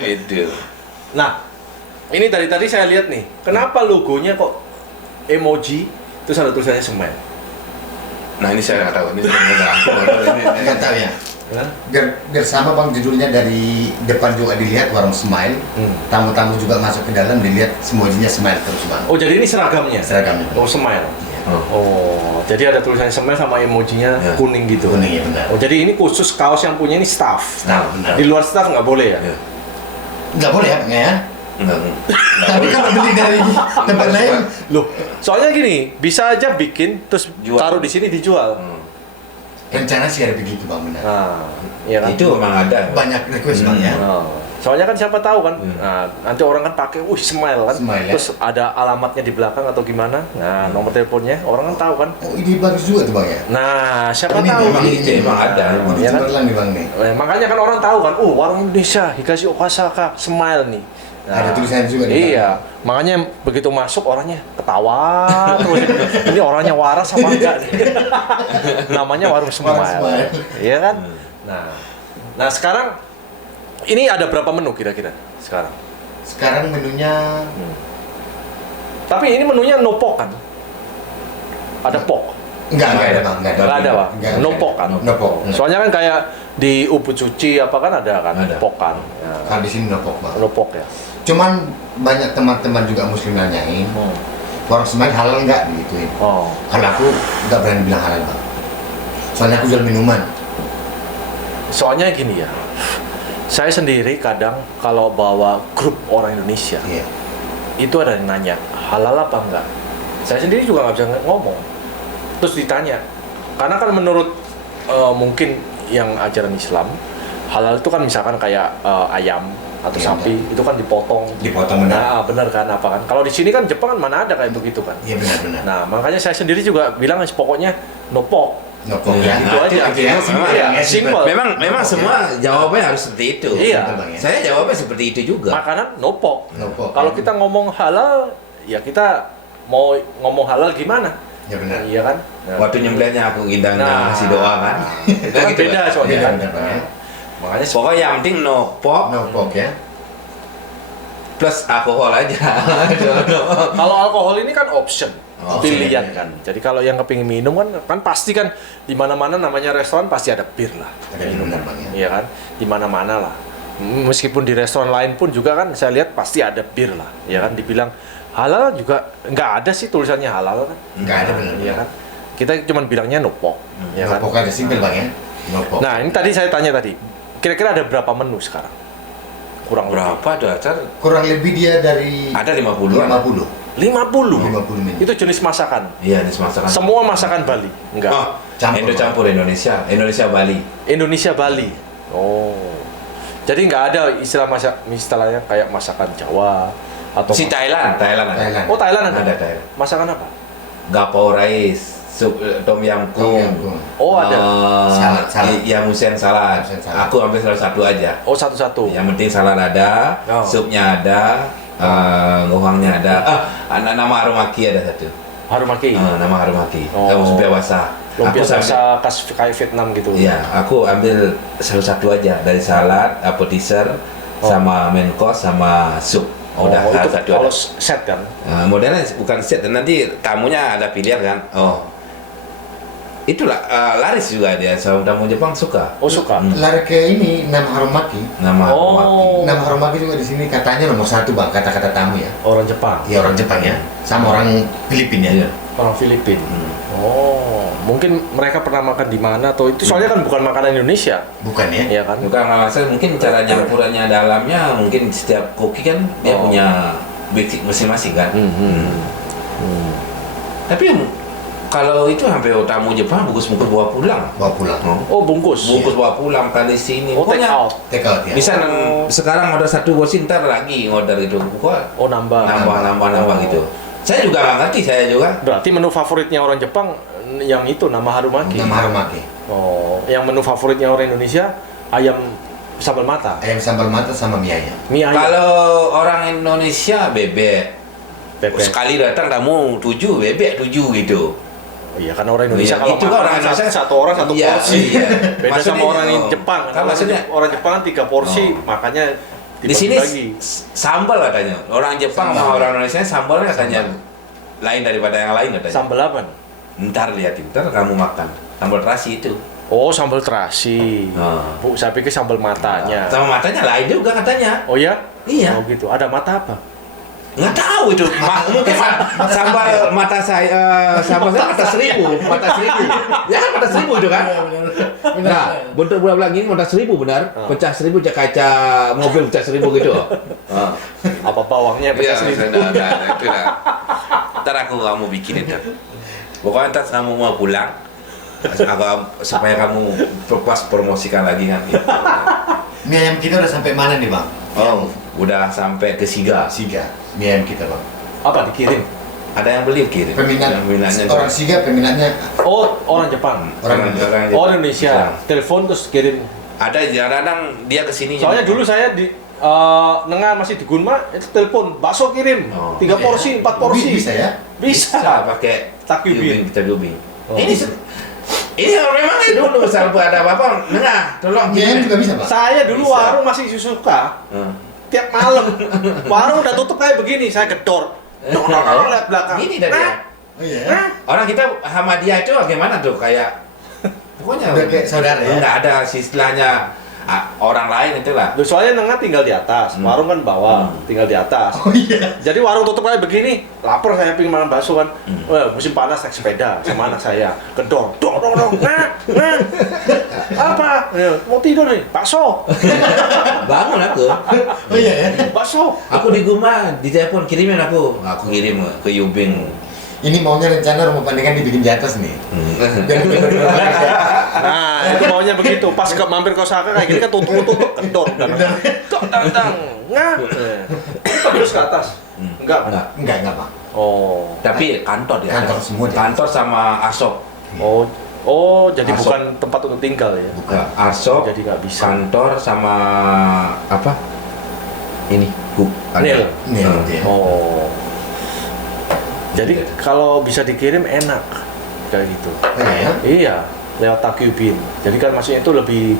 Itu. Nah, ini tadi saya lihat nih. Kenapa logonya kok emoji terus ada tulisannya Smile? Nah ini saya nggak tahu, ini saya nggak tahu. Nggak tahu ya. Biar sama bang judulnya dari depan juga dilihat warung Smile. Tamu-tamu juga masuk ke dalam dilihat semuanya Smile terus bang. Oh, jadi ini seragamnya? Seragamnya. Oh, Smile. Oh, jadi ada tulisannya Smile sama emojinya Ya. kuning gitu. Kuning ya benar. Oh, jadi ini khusus kaos yang punya ini staff. Nah benar. Di luar staff nggak boleh ya? Ya. Nggak boleh ya bang ya. Enggak. Tapi kalau beli dari tempat lain, Loh, soalnya gini, bisa aja bikin terus Jual. taruh di sini dijual. rencana sih ada begitu bang benar. Nah, iya kan? Itu memang ada. Banyak request bang ya. Oh. Soalnya kan siapa tahu kan, nah nanti orang kan pakai, Smile kan, Smile, ya. terus ada alamatnya di belakang atau gimana, nah nomor teleponnya orang kan tahu kan. Oh ini bagus juga tuh bang ya. Nah siapa Ini tahu. memang itu emang ada. Mau Iya kan? dijual nih bang nih. Makanya kan orang tahu kan, warung Indonesia, Higashi Okasaka, Smile nih. Ada tulisannya juga nih, Iya, makanya begitu masuk orangnya ketawa terus. Ini orangnya waras apa enggak? Namanya warung Smile. Smile. Iya kan? Nah sekarang ini ada berapa menu kira-kira sekarang? Sekarang menunya Tapi ini menunya no pork kan? Ada pork? enggak ada bang, enggak ada. Nggak ada, Bang? Nggak No ada. pork kan? No pork. Soalnya kan kayak di Ubu Cuci apa kan ada kan? Ada. Pork kan? Ya. Kalau di sini no pork bang. No pork ya? Cuman banyak teman-teman juga muslim nanyain, warung Smile halal nggak begituin. Oh. Kalau aku nggak berani bilang halal bang. Soalnya aku jual minuman. Soalnya gini ya, saya sendiri kadang kalau bawa grup orang Indonesia, Iya. itu ada yang nanya, halal apa enggak? Saya sendiri juga nggak bisa ngomong. Terus ditanya, karena kan menurut mungkin yang ajaran Islam, halal itu kan misalkan kayak ayam atau Iya, sapi, itu kan dipotong. Dipotong benar. Nah, benar kan apa kan? Kalau di sini kan Jepang kan mana ada kayak begitu kan? Iya benar-benar. Nah, makanya saya sendiri juga bilang pokoknya no pork. No pork ya. Itu aja. Ya, simple Iya, ya, simple. Memang semua jawabannya harus seperti itu. Iya. Simple, Bang, ya. Saya jawabnya seperti itu juga. Makanan no pork. No pork. Kalau kita ngomong halal, ya kita mau ngomong halal gimana? Ya benar. Iya kan? Nah, Waktu nyembelihnya aku ngindang Nah. ngasih doa kan. itu kan gitu, beda Pak. soalnya Iya, kan. benar, Bang, ya. Makanya Pokoknya yang penting no pork No pork ya. plus alkohol aja. kalau alkohol ini kan option, Oh, pilihan iya. kan. Jadi kalau yang kepingin minum kan pasti kan di mana-mana namanya restoran pasti ada bir lah. Ada benar bang ya. Iya kan? Di mana-mana lah. Meskipun di restoran lain pun juga kan saya lihat pasti ada bir lah. Ya kan dibilang halal juga nggak ada sih tulisannya halal kan. Nggak ada benar. Iya kan? Kita cuma bilangnya no pork. Ya No kan? pork aja simple bang ya. No pork. Nah, ini tadi saya tanya tadi. Kira-kira ada berapa menu sekarang? Kurang lebih. Berapa tuh acar? Kurang lebih dia dari Ada 50-an. 50. 50. 50 menu. Itu jenis masakan. Iya, ini masakan. Semua masakan Bali? Enggak. Oh, Campur. campur Indonesia Bali. Indonesia Bali. Oh. Jadi nggak ada istilahnya kayak masakan Jawa atau Si Thailand ada. Thailand. Oh, Thailand ada. Ada Thailand. Masakan apa? Gapo rice, sup tom yam Tom yam kung. kung. Oh, ada. Salad. Ya musen salad. Musen salad. Aku ambil salah satu aja. Oh, satu-satu. Yang penting salad ada, Oh. supnya ada, gohangnya ada. Nama harumaki ada satu. Harumaki. Nama harumaki. Oh. Lumpia basah. Lumpia Aku basah khas kayak Vietnam gitu. Iya, aku ambil salah satu aja dari salad, appetizer, sama main course sama sup. Udah itu satu kalau ada. set kan. Modelnya bukan set, nanti tamunya ada pilihan kan. Itulah laris juga dia. Sama tamu Jepang suka. Oh, suka. Lari ke ini nama harumaki. Nama harumaki. Nama harumaki juga di sini katanya nomor 1 bang, kata-kata tamu ya. Orang Jepang. Ya orang Jepang ya, sama orang Filipina ya. Iya. Orang Filipina. Oh, mungkin mereka pernah makan di mana atau itu soalnya kan bukan makanan Indonesia. Bukan ya? Iya kan? Bukan alasan, mungkin cara campurannya dalamnya, mungkin setiap koki kan dia Oh. punya basic masing-masing kan. Tapi kalau itu sampai tamu Jepang bungkus-bungkus bawa pulang. Bawa pulang. Oh, bungkus. Bungkus bawa pulang kali sini. Oh, take Pokoknya out. Take out ya. bisa sekarang order satu bosin, ntar lagi order itu. Pokoknya Oh, nambah. nambah gitu. Saya juga nggak ngerti, saya juga. Berarti menu favoritnya orang Jepang yang itu nama harumaki. Nama harumaki. Oh, yang menu favoritnya orang Indonesia ayam sambal mata. Ayam sambal mata sama mie ayam. Mie ayam. Kalau orang Indonesia bebek. Bebek. Sekali datang tamu 7 bebek 7 gitu. Oh, iya, karena orang Indonesia Iya, kalau itu kan makan orang Indonesia satu orang satu iya, porsi. iya. Beda Maksudnya, sama orang Jepang. kan maksudnya orang Jepang kan 3 porsi, makanya di sini dibagi. sambal katanya. Orang Jepang sama orang Indonesia sambalnya katanya lain daripada yang lain katanya. Sambal apa? Ntar liatin, ntar kamu makan. Sambal terasi itu. Oh, sambal terasi. Ah. Bu, saya pikir sambal matanya. Sama matanya lain juga katanya. Oh ya? Iya. Oh gitu. Ada mata apa? Nggak tahu itu. Mungkin sambal mata saya, sambal saya mata 1000, mata 1000. Ya kan mata 1000 itu kan? Nah, bentuk bola-bola ini mata 1000 benar. Pecah 1000 kaca mobil pecah 1000 gitu. Apa bawangnya Iya, pecah sendiri? itu dah. Ntar kamu bikin itu. Pokoknya ntar kamu mau pulang, supaya kamu pas promosikan lagi kan. Gitu. Mie ayam kita udah sampai mana nih bang? Oh, udah sampai ke Siga. Siga. Mie ayam kita bang. Apa dikirim? Ada yang beli kirim. Peminat Peminatnya orang Siga, peminatnya Oh, orang Jepang. orang Oh, Indonesia. Telepon terus kirim. Ada kadang dia kesini. Soalnya dulu saya di Nengan masih di Gunma itu telepon bakso kirim Oh. 3 porsi 4 porsi Bisa ya? bisa pakai Takjubin. kita dubing. Oh. Ini memang dulu selalu ada apa-apa. Nah, tolong Mie ayam juga bisa bang? saya dulu Bisa. warung masih Suzuka tiap malam warung udah tutup kayak begini saya gedor lihat belakang. Ini dari Nah, Oh iya. orang kita sama dia itu bagaimana tuh kayak pokoknya Udah kayak saudara ya? nggak ada istilahnya orang lain itulah. Loh, soalnya Nengan tinggal di atas, warung kan bawah, tinggal di atas. Oh iya. Jadi warung tutup kayak begini, lapar saya pengen makan bakso kan. Wah, musim panas naik sepeda sama anak saya. Gedor, dong. Nah. Apa? Ya, mau tidur nih, bakso. Bangun aku. Oh iya ya. Bakso. Aku di rumah ditelepon kirimin aku kirim ke Yubing. Ini maunya rencana rumah pandangan dibikin di atas nih. Biar Nah, itu maunya begitu. Pas mampir ke Osaka kayak gini kan tutup, gedor. Dang. Nah. Itu terus ke atas. Enggak. enggak bang. Oh. Tapi kantor ya. Kantor semua dia. Kantor sama Asop. Oh, jadi Asok. bukan tempat untuk tinggal ya? Bukan. Asop. Jadi nggak bisa. Kantor sama apa? Ini. Nil. Nih gitu ya. Oh. Jadi kalau bisa dikirim enak kayak gitu. Oh iya ya. Iya, lewat Takjubin. Jadi kan maksudnya itu lebih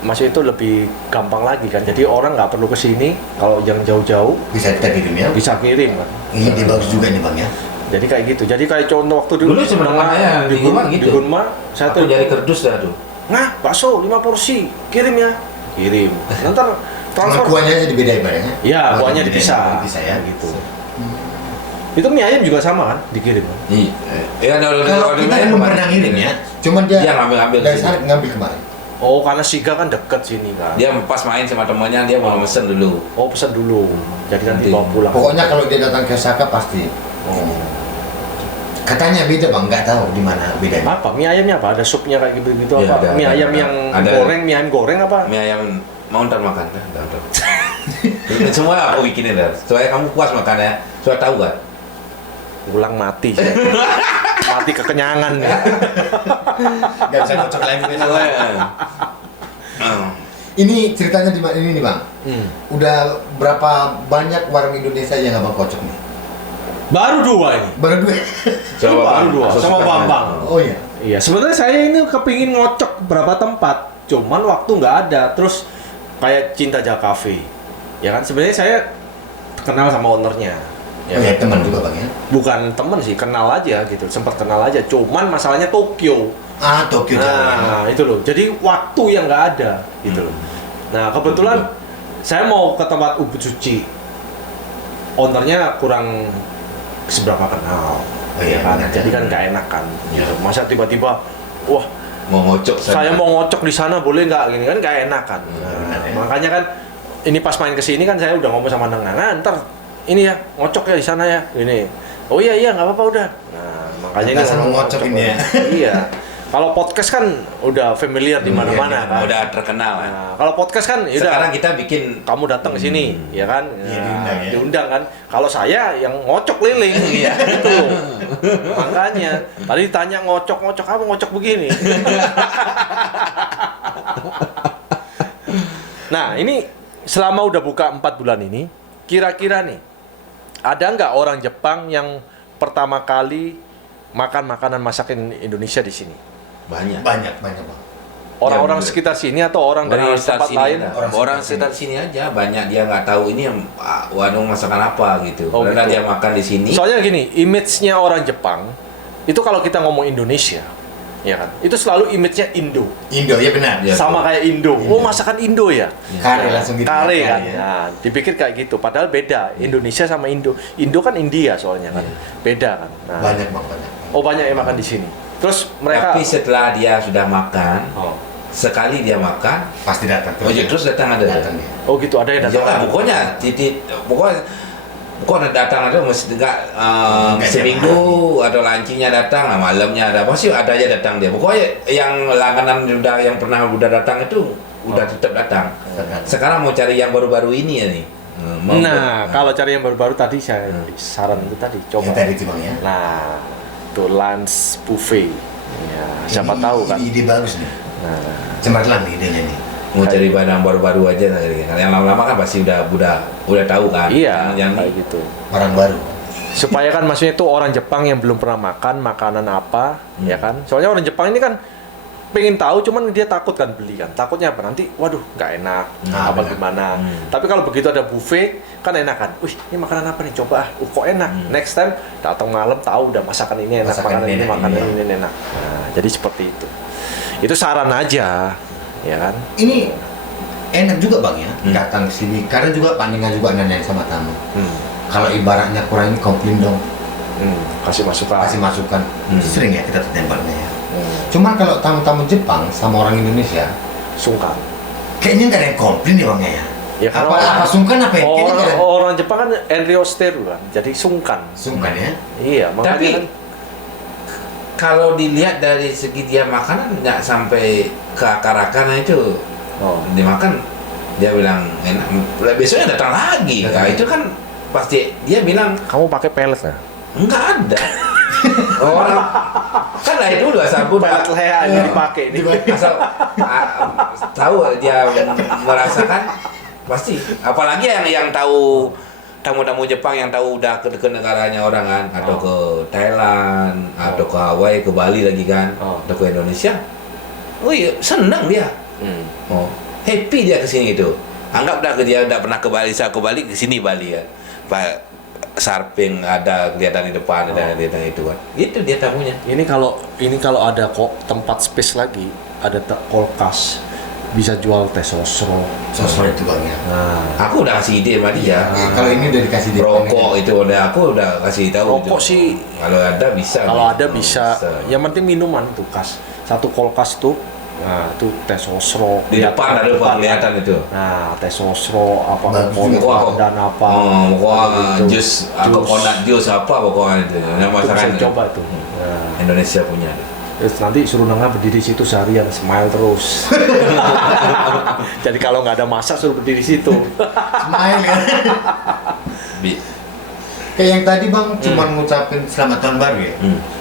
maksudnya itu lebih gampang lagi kan. Jadi orang nggak perlu ke sini kalau yang jauh-jauh Bisa kita kirim ya. bisa kirim kan. Ini bagus juga nih bang ya. Jadi kayak gitu. Jadi kayak contoh waktu dulu Dulu sebenarnya saya di Gunma gitu. Di Gunma saya Aku tuh dari kerdus dah tuh. nah, bakso 5 porsi, kirim ya. Kirim. Nanti Cuma transfer. kuahnya aja dibedain bang ya. Iya, kuahnya dipisah. Dipisah ya. Gitu. Itu mie ayam juga sama kan dikirim kan? Iya, Kalau kita belum pernah ngirim ya. Cuman dia Dia ngambil dari sini. sana ngambil kemarin. Oh, karena Siga kan deket sini kan. Dia pas main sama temannya dia mau mesen dulu. Oh, pesan dulu. Jadi nanti Nanti. bawa pulang. Pokoknya kalau dia datang ke Osaka pasti. Oh. Katanya beda bang, nggak tahu di mana bedanya. Apa? Mie ayamnya apa? Ada supnya kayak gitu-gitu Iya, apa? ada, Mie ada, ayam ada. yang Ada. goreng, mie ayam goreng apa? Mie ayam mau ntar makan dah, ntar. Semua aku bikinin dah. Supaya kamu puas makan ya. Supaya tahu kan. Pulang mati. Saya. mati kekenyangan nih. Nggak bisa ngocok lagi besok. Oh. Ini ceritanya di ini nih bang. Udah berapa banyak warung Indonesia yang abang kocok nih? Baru 2 ini. Baru dua. Baru 2 sama Bambang. Oh iya. Iya, sebenarnya saya ini kepingin ngocok beberapa tempat, cuman waktu nggak ada. Terus kayak Cinta Jaka Cafe, ya kan? Sebenarnya saya kenal sama ownernya. Oh iya, teman juga bang ya? Bukan temen sih, kenal aja gitu, sempat kenal aja. Cuman masalahnya Tokyo. Tokyo Nah, itu loh. Jadi waktu yang nggak ada gitu loh. Nah, kebetulan saya mau ke tempat Ubud Suci. Ownernya kurang seberapa kenal. Oh iya, kan? benar. Jadi kan nggak enak kan. Iya. Gitu. Masa tiba-tiba, wah, Mau ngocok saya mau ngocok di sana boleh nggak gini kan nggak enak kan. benar, ya. Makanya kan ini pas main ke sini kan saya udah ngomong sama Neng, nah ntar ini ya ngocok ya di sana ya ini. Oh iya nggak apa-apa udah. Nah makanya Nggak sama ngocok ini ya. Iya. Kalau podcast kan udah familiar di mana-mana kan. udah terkenal kan. Nah, kalau podcast kan ya udah Sekarang kita bikin kamu datang ke sini, ya kan? Iya, Nah, diundang ya. diundang kan. Kalau saya yang ngocok liling, Iya. gitu. Makanya tadi ditanya ngocok apa ngocok begini. Nah, ini selama udah buka 4 bulan ini, kira-kira nih ada nggak orang Jepang yang pertama kali makan makanan masakan Indonesia di sini? banyak. Banyak bang. Orang-orang bener. sekitar sini atau orang dari Orang sekitar tempat sini lain? ada. Orang Orang sekitar sekitar sini aja banyak dia nggak tahu ini warung masakan apa gitu. Oh, Karena gitu. dia makan di sini. Soalnya gini, image-nya orang Jepang itu kalau kita ngomong Indonesia, ya kan? Itu selalu image-nya Indo. Indo ya benar. Iya. Sama kayak Indo. Oh, masakan Indo ya? Kare langsung gitu. Kare kan. ya. Nah, dipikir kayak gitu. Padahal beda. Indonesia sama Indo. Indo kan India soalnya kan. Beda kan. Nah, Banyak bang banyak. oh, banyak yang makan di sini. Terus mereka Tapi setelah dia sudah makan, Oh. sekali dia makan, Pasti datang oh ya, terus datang ada. Datang ya. Oh gitu, ada yang datang. Jangan, pokoknya pokoknya datang ada mesti enggak Enggak seminggu atau lancinya datang, nah malamnya ada pasti ada aja datang dia. Pokoknya yang langganan yang pernah udah datang itu udah tetap datang. Sekarang mau cari yang baru-baru ini ya nih. Nah, kalau cari yang baru-baru tadi saya saran itu tadi coba. Yang tadi itu bang ya. Nah, itu lunch buffet. Ya, siapa Ini- tahu kan. Ini ide bagus nih. Nah, Cemerlang nih idenya nih. mau cari barang baru-baru aja nah, yang lama-lama kan pasti udah tahu kan. iya, yang kayak gitu. Orang baru. Supaya kan maksudnya itu orang Jepang yang belum pernah makan makanan apa, ya kan? Soalnya orang Jepang ini kan pengen tahu, cuman dia takut kan beli kan. Takutnya apa? Nanti, waduh, nggak enak, Nah, apa benar. gimana. Tapi kalau begitu ada buffet, kan enak kan. Wih, ini makanan apa nih? Coba, kok enak. Next time datang malam tahu udah masakan ini enak, Masakan makanan ini ini, enak, makanan iya. ini enak. Nah, jadi seperti itu. Itu saran aja, ya kan? Ini enak juga bang ya datang ke sini karena juga Panina juga nanya sama tamu. Kalau ibaratnya kurang ini komplain dong, Kasih masukan. kasih masukan. Sering ya kita tembaknya ya. Cuma kalau tamu-tamu Jepang sama orang Indonesia, Sungkan. kayaknya nggak ada yang komplain ya bang ya. Ya, Apa sungkan apa ya? Kayaknya nggak ada. orang Jepang kan Enryosteru kan, jadi sungkan. Sungkan ya. Iya, makanya Tapi kan kalau dilihat dari segi dia makanan nggak sampai ke akar-akarnya itu dimakan dia bilang enak, besoknya datang lagi. Nah, itu kan pasti dia bilang kamu pakai pelet nggak? nggak ada. Orang kan dari dulu asal Pelet leher aja dipakai nih. asal tahu dia merasakan pasti, apalagi yang tahu tamu-tamu Jepang yang tahu udah ke negaranya orang kan, atau ke Thailand, atau ke Hawaii, ke Bali lagi kan, atau ke Indonesia. Oh iya, senang dia. Oh, happy dia kesini itu. Anggap dah dia udah pernah ke Bali, saya ke Bali, kesini Bali ya. Pak Sarping ada kelihatan di depan, ada kelihatan itu kan. Itu dia tamunya. Ini kalau ada kok tempat space lagi, ada kulkas, bisa jual teh sosro. Sosro itu bang ya. Nah, Aku udah kasih ide sama dia. Kalau ini udah dikasih di Rokok itu aku udah kasih tahu. rokok itu. sih Kalau ada bisa. kalau nih. ada bisa. Yang penting minuman tuh kas. Satu kulkas tuh, nah itu teh sosro. Di depan ada kelihatan itu. Nah, teh sosro apa Bagus juga. dan apa. Pokoknya gitu. jus, coconut jus apa pokoknya itu. Yang Itu bisa masakan coba tuh. Nah, Indonesia punya. terus nanti suruh Nengah berdiri situ seharian, smile terus. Jadi kalau nggak ada masak suruh berdiri situ. Smile kan. Bi- Kayak yang tadi bang, cuma ngucapin selamat tahun baru ya.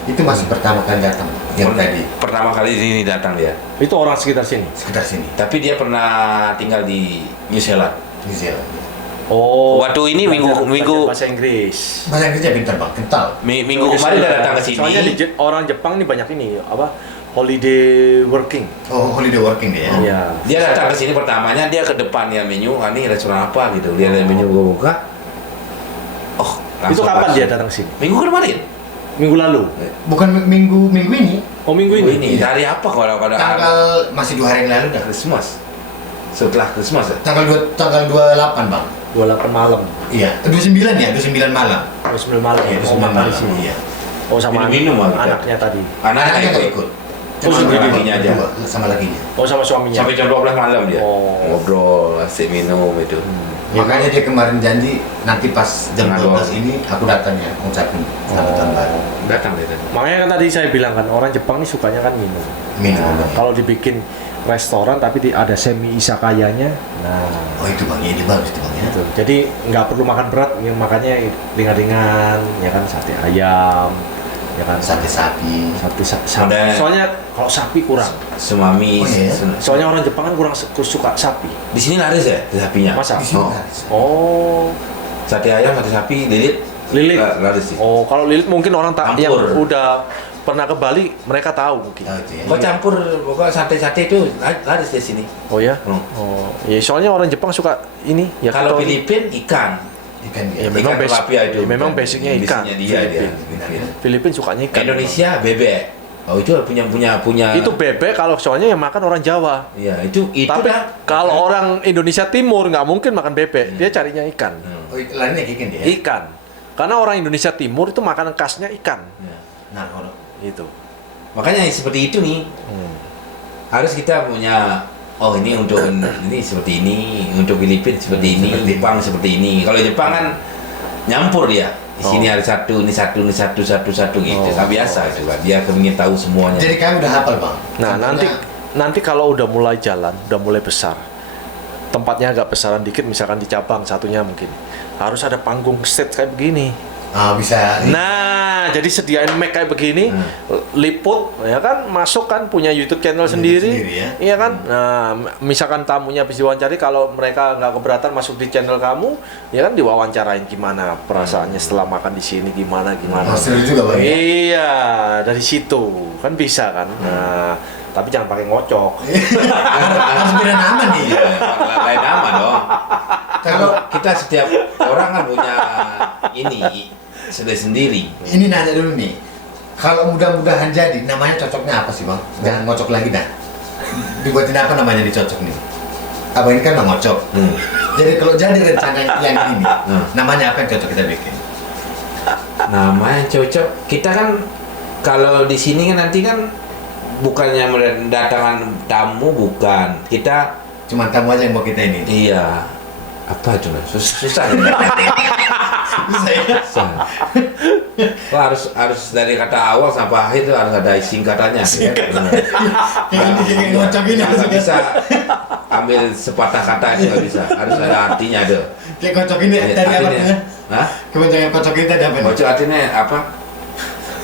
Itu masih pertama kali datang. Yang tadi Pertama kali ini datang dia. Itu orang sekitar sini. sekitar sini. Tapi dia pernah tinggal di New Zealand. New Zealand. Oh. Waktu ini minggu bahasa Inggris. Bahasa Inggrisnya pintar bang, kental. minggu kemarin dia datang ke sini. Soalnya orang Jepang ini banyak ini apa? Holiday working. Oh, holiday working dia. Iya. Dia datang ke sini pertamanya dia ke depan ya menu, ini restoran apa gitu. Dia lihat menu gua buka. Oh, Itu langsung kapan masuk. dia datang sini? Minggu kemarin. Minggu lalu. Bukan minggu ini. Oh, minggu Minggu ini. ini. Hari apa kalau Tanggal masih 2 hari yang lalu dah. Christmas. Setelah Christmas ya? Tanggal 28 bang. 28 malam. Iya, 29 ya, 29 malam. 29 malam. Iya, Oh, 29 makan malam. di sini. Iya. Oh, sama Minum anaknya tadi. Anaknya nggak ikut. Cuma sendiri lakinya aja. sama lakinya. Oh, sama suaminya. Sampai jam 12 malam dia. Oh. Ngobrol, asik minum itu. Makanya dia kemarin janji nanti pas jam Tanggal 12 ini aku datang ya ngucapin selamat tahun baru. Datang dia tadi. Makanya kan tadi saya bilang kan orang Jepang ini sukanya kan minum. Minum bang. Kalau dibikin restoran tapi ada semi isakayanya, nah Oh itu bang, ini bagus itu bang ya. gitu. Jadi nggak perlu makan berat, makannya ringan-ringan, ya kan sate ayam, ya kan Sate sapi. sate sapi. Ada- Soalnya kalau sapi kurang. Sumami. Oh, iya? Soalnya orang Jepang kan kurang suka sapi. Di sini laris ya sapinya. Masa? Di sini Oh. laris. Oh, Sate ayam, sate sapi, lilit. lilit. Laris sih. Oh, kalau lilit mungkin orang tak yang Campur. udah pernah ke Bali mereka tahu mungkin. Oh, itu ya. Kok campur pokoknya sate-sate itu laris di sini. Oh ya? Hmm. Oh, ya soalnya orang Jepang suka ini ya Kalau kita- Filipin ikan. Ikan Ya, ya. memang Ikan basic- tilapia itu. ya, memang basicnya ikan. Basicnya dia dia. Filipin. Filipina sukanya ikan. Indonesia bebek. Oh itu punya. Itu bebek kalau soalnya yang makan orang Jawa. Iya itu Tapi dah. kalau orang Indonesia Timur nggak mungkin makan bebek, dia carinya ikan. Oh lainnya ikan dia. Ikan. Karena orang Indonesia Timur itu makanan khasnya ikan. Ya. Nah, kalau Gitu. Makanya seperti itu nih. Harus kita punya. Oh ini untuk ini seperti ini, untuk Filipina seperti ini, Seperti Jepang seperti ini. Kalau Jepang kan nyampur dia. Di sini Oh. ada satu, ini satu gitu. Oh. Kan biasa itu kan. Dia ingin tahu semuanya. jadi kami udah hafal bang. Nah, Contohnya, nanti kalau udah mulai jalan, udah mulai besar. Tempatnya agak besaran dikit misalkan di cabang satunya mungkin. Harus ada panggung stage kayak begini. bisa. Nah, jadi sediain mic kayak begini, liput, ya kan, masuk kan punya YouTube channel sendiri, sendiri, ya. iya kan. Nah, misalkan tamunya habis diwawancari, kalau mereka nggak keberatan masuk di channel kamu, ya kan diwawancarain gimana perasaannya setelah makan di sini, gimana. Oh, seru juga bang. Ya? Iya, dari situ kan bisa kan. Nah, tapi jangan pakai ngocok. Harus beda nama nih. Iya, lain nama dong. Kalau Kita setiap orang kan punya ini sendiri. ini nanya dulu nih. Kalau mudah-mudahan jadi, namanya cocoknya apa sih bang? Jangan ngocok lagi dah. Dibuatin apa namanya dicocok nih? Abang ini kan nggak ngocok. Jadi kalau jadi rencana yang ini, namanya apa yang cocok kita bikin? Namanya cocok. Kita kan kalau di sini kan nanti kan bukannya mendatangkan tamu, bukan. Kita Cuma tamu aja yang mau kita ini. iya. Apa itu? Susah. Bisa ya? Susah. Wah, harus dari kata awal sampai akhir itu harus ada singkatannya. Kayak ngocok ini Nggak harus bisa ambil sepatah kata itu nggak bisa. Harus ada artinya ada. Kayak ngocok ini dari apa Artinya. tuh? Hah? Kepanjangan kocok ini tadi apa nih? Bocor artinya apa?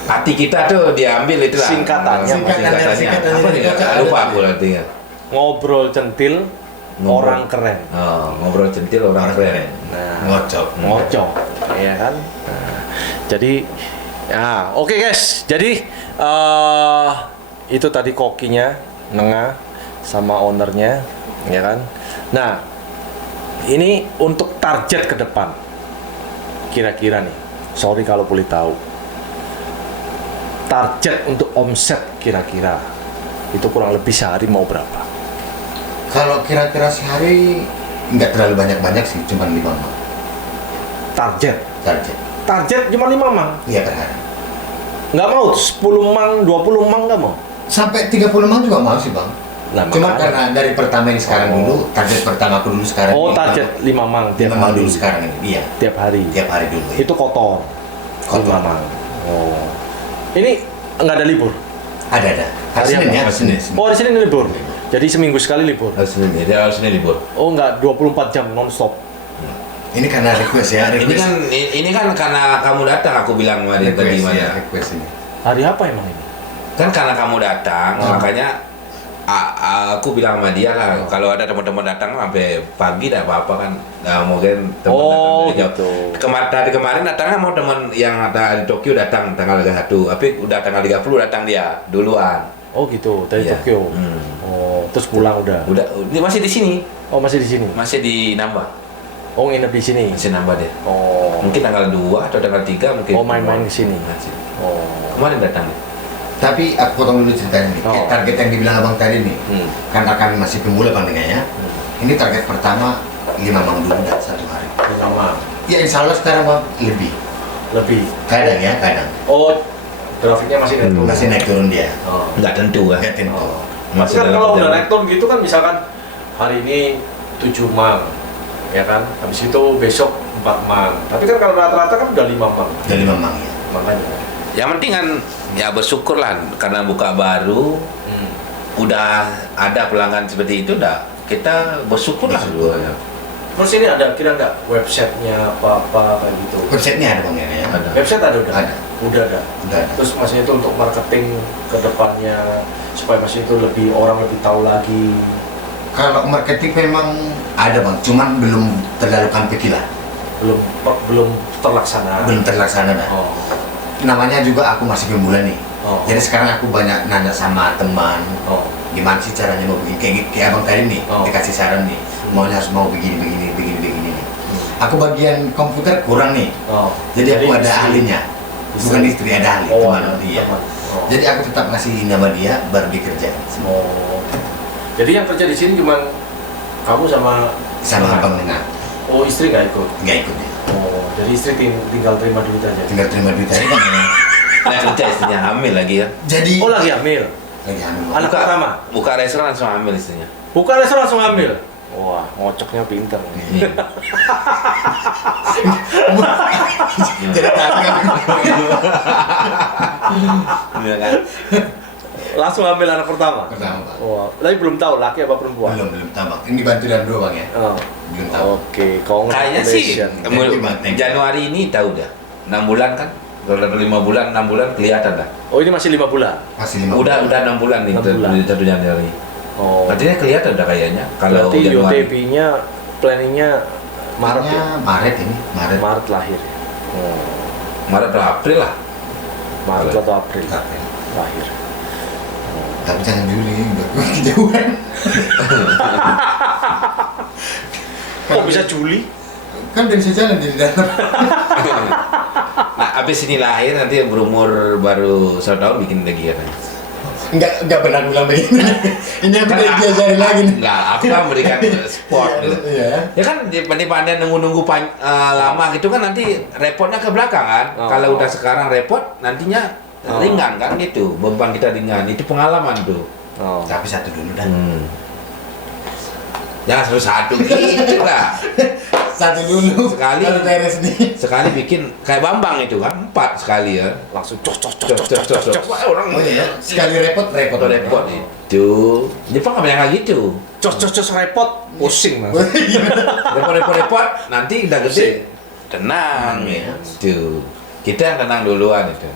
Hati kita tuh diambil itu lah. Singkatannya. Singkatannya Apa nih? dikocok. Lupa aku artinya. Ngobrol centil, Ngobrol. orang keren. Oh, ngobrol centil orang keren. Nah, Ngocok. ngocok, ya kan. Nah, jadi, ya oke guys. Jadi itu tadi kokinya, Nengah sama ownernya, ya kan. Nah, ini untuk target ke depan. Kira-kira nih, sorry kalau boleh tahu. Target untuk omset kira-kira itu kurang lebih sehari mau berapa? Kalau kira-kira sehari nggak terlalu banyak-banyak sih, cuma 5 mang. Target. Target. Cuma 5 mang. Iya per hari. Nggak mau 10 mang, 20 mang nggak mau? Sampai 30 mang juga mau sih bang. Nah, Cuma makanya. karena dari pertama ini sekarang Oh. dulu, target pertama aku dulu sekarang. Oh, ini, target 5 mang tiap 5 mang hari. dulu sekarang ini. Iya, Tiap hari. tiap hari dulu. Itu kotor. Kotor. 5 mang. Oh. Ini nggak ada libur. Ada. Hari Senin apa? ya, hari Senin. Oh, di sini libur. Jadi seminggu sekali libur. Harus ini, dia harus ini libur. Oh, nggak 24 jam non stop. Ini karena request ya, request. Ini kan karena kamu datang, aku bilang sama dia tadi Request ya, mana. request ini. Hari apa emang ini? Kan karena kamu datang, Oh. makanya aku bilang sama dia lah, kalau ada teman-teman datang sampai pagi tidak apa-apa kan. Nah, mungkin teman Oh, datang gitu. Tadi kemarin datangnya mau teman yang ada di Tokyo datang tanggal 31, tapi udah tanggal 30 datang dia duluan. Oh gitu, dari Iya. Tokyo. Hmm. Oh, terus pulang udah. Udah, ini masih di sini, Oh, masih di sini. masih di nambah, Oh, nginep di sini. masih nambah dia. Oh. Mungkin tanggal 2 atau tanggal 3 mungkin. Oh, main-main ke sini. Masih. Oh. Kemarin datang. Tapi aku potong dulu ceritanya nih. Oh. Target yang dibilang abang tadi nih, Hmm. karena kami masih pemula pandangannya. Ini target pertama 5 mang dulu dah satu hari. Lama. Ya insya Allah sekarang bang lebih. Lebih. Kadang ya kadang. Oh, grafiknya masih naik turun. Masih naik turun dia. Oh. Nggak tentu kan. Nggak tentu. Oh. Masih Tapi kan dalam kalau udah perjalanan. naik turun gitu kan misalkan hari ini 7 mang, ya kan? Habis itu besok 4 mang. Tapi kan kalau rata-rata kan udah 5 mang. Jadi memang ya. Makanya. Yang penting kan ya bersyukur lah karena buka baru udah ada pelanggan seperti itu, dah kita bersyukur lah. Bersyukur. Terus ini ada kira nggak websitenya apa-apa kayak gitu? Websitenya ada bang ya. Ada. Website ada udah? Ada. Udah ada. Udah ada. Terus maksudnya itu untuk marketing ke depannya supaya maksudnya itu lebih orang lebih tahu lagi. Kalau marketing memang ada bang, cuman belum terlalu kampi lah. Belum terlaksana. Belum terlaksana dah. Oh. Namanya juga aku masih pemula nih. Oh. Jadi sekarang aku banyak nanya sama teman. Oh. Gimana sih caranya mau begini? Kayak abang tadi nih, Oh. dikasih saran nih. Maunya harus mau begini nih. Aku bagian komputer kurang nih. Oh. Jadi aku ada istri- ahlinya. Bukan istri, ada ahli, Oh, teman ada dia. teman. Oh. Jadi aku tetap ngasih nama dia baru dikerjain. Oh. Jadi yang kerja di sini cuma kamu sama Sama abang Nena, Oh, istri nggak ikut? nggak ikut dia. Oh, jadi istri tinggal terima duit aja. Tinggal terima duit aja kan. Nah, kerja istrinya hamil lagi ya. Jadi Oh, lagi hamil. lagi hamil. Anak pertama. Buka restoran langsung hamil istrinya. Buka restoran langsung hamil. Wah, ngocoknya pinter. Iya. Jadi tadi kan Iya kan? Langsung hamil anak pertama. pertama bang. Wah, tapi belum tahu laki apa perempuan. Belum tahu bang. Ini bantu dan dua bang ya. Oh. Belum tahu. Oke, Kayaknya sih Thank you. Januari ini tahu dah. 6 bulan kan? Kalau udah 5 bulan, 6 bulan kelihatan dah. Oh, ini masih 5 bulan. Masih 5 Udah 6 bulan nih 6 bulan. di 1 Januari. Oh. Artinya kelihatan dah kayaknya kalau Berarti Januari. UTP-nya planningnya Maret ya? Maret ini. Maret. Maret lahir. Oh. Maret atau April lah. Maret atau April April. lahir. Tapi jangan Juli, udah kejauhan. Kok bisa Juli? Kan udah bisa jalan di dalam. Nah, habis ini lahir nanti berumur baru 1 tahun bikin lagi kan. Enggak pernah ulang begini. Ini aku udah diajarin lagi nih. Enggak, aku kan memberikan sport gitu. Iya. Ya kan daripada nunggu-nunggu lama gitu kan nanti repotnya ke belakang kan. Oh. Kalau udah sekarang repot nantinya Oh. ringan kan gitu. Beban kita ringan. Itu pengalaman tuh. Oh. Tapi satu dulu dah. Jangan satu-satu gitu lah. Satu dulu. Sekali. Kalau beres nih. Sekali bikin kayak Bambang itu kan 4 sekali ya. Langsung cos. Wah, orang Oh iya. Sekali repot. repot itu. Jepang nggak banyak kayak gitu. Cos repot, pusing mas. Repot. Nanti udah gede tenang Iya. gitu. Kita yang tenang duluan itu.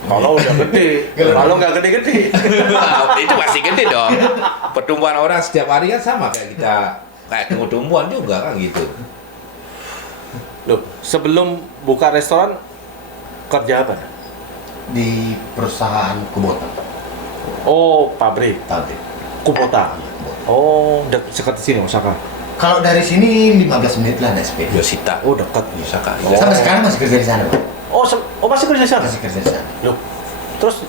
Kalau udah gede, kalau nggak gede-gede. Itu masih gede dong. Pertumbuhan orang setiap hari kan sama kayak kita, kayak tumbuh-tumbuhan juga kan gitu. Loh, sebelum buka restoran kerja apa? Di perusahaan Kubota. Oh, pabrik Pabrik. Kubota. Oh, dekat di sini Osaka. Kalau dari sini 15 menit lah naik sepeda. Yosita. Oh, dekat. Bisa kak. Oh. Sampai sekarang masih kerja di sana, Pak. Oh masih kerja di sana? Masih kerja di sana. Loh, terus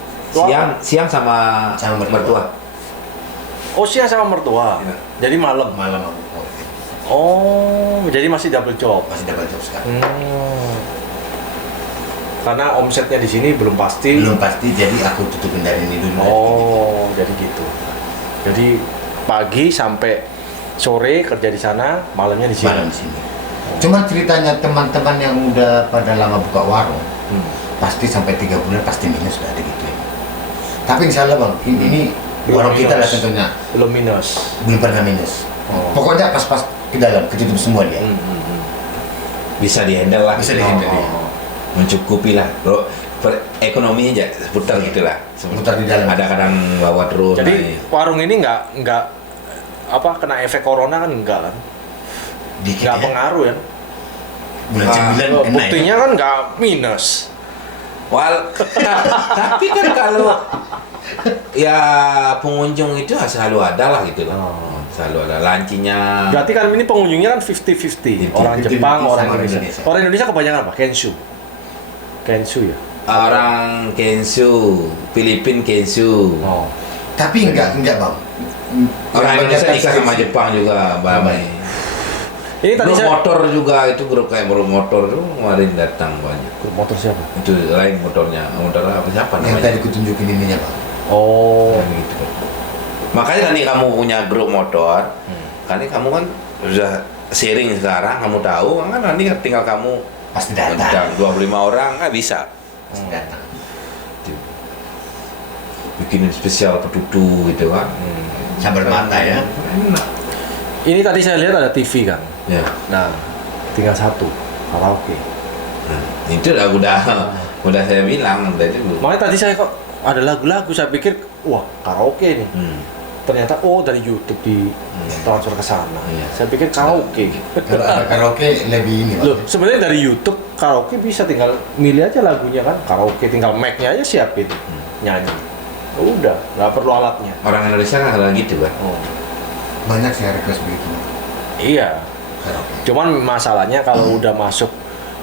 Siang sama Sama mertua. mertua. Oh, siang sama mertua. Iya. Jadi malam. Malam aku keluar. Oh, jadi masih double job. Masih dapat job sekarang. Karena omsetnya di sini belum pasti. Belum pasti, jadi aku tutupin dari ini dulu. Oh, jadi gitu. Jadi pagi sampai sore kerja di sana, malamnya di sini. Malam di sini. Cuman ceritanya teman-teman yang udah pada lama buka warung, pasti sampai 3 bulan pasti minus sudah ada gitu ya. Tapi insya Allah bang, ini Belum warung kita lah minus. tentunya Belum minus. belum pernah minus. Oh. Pokoknya pas-pas ke dalam, ketutup semua dia. bisa dihandle lah. Bisa dihandle, ya. Mencukupi lah. Bro, ekonominya aja seputar gitulah. Seputar di dalam. Ada kadang bawa terus. Jadi warung ini nggak apa kena efek corona kan enggak kan? Dikit Nggak ya. pengaruh ya. Bulan 9 kena Buktinya kan nggak minus. Tapi kan kalau ya pengunjung itu selalu ada lah gitu loh. Selalu ada lancinya. Berarti kan ini pengunjungnya kan 50-50. Orang 50-50 Jepang, orang sama Indonesia. Indonesia. Orang Indonesia kebanyakan apa? Kenshu ya. Orang Kenshu, Filipin Kenshu. Oh. Tapi enggak bang. Orang Indonesia Yang nikah sama deskripsi. Jepang juga banyak. Ini tadi Grup saya motor juga itu grup kayak grup motor tuh kemarin datang banyak. grup motor siapa? Itu lain motornya, motor apa siapa Yang namanya? tadi kutunjukin ininya bang. Oh. Gitu. Makanya kan nih kamu punya grup motor, kan kamu kan sudah sharing sekarang, kamu tahu kan nanti tinggal kamu Pasti undang datang. 25 orang nggak bisa. Pasti datang. Bikin spesial petutu gitu kan. Sambal mata ya. Enak. Ini tadi saya lihat ada TV kan. Ya. Nah, tinggal satu karaoke. Nah, itu udah saya bilang tadi dulu. Makanya tadi saya kok ada lagu-lagu, saya pikir wah karaoke nih. Ternyata dari YouTube di transfer ke sana. Iya. Saya pikir karaoke. Kalau ada karaoke lebih ini bang. Loh, sebenarnya dari YouTube karaoke bisa tinggal milih aja lagunya kan. Karaoke tinggal mic-nya aja siapin. Nyanyi. Udah, nggak perlu alatnya. Orang Indonesia kan ada gitu kan. Banyak saya request begitu. Iya. Karaoke. Cuman masalahnya kalau udah masuk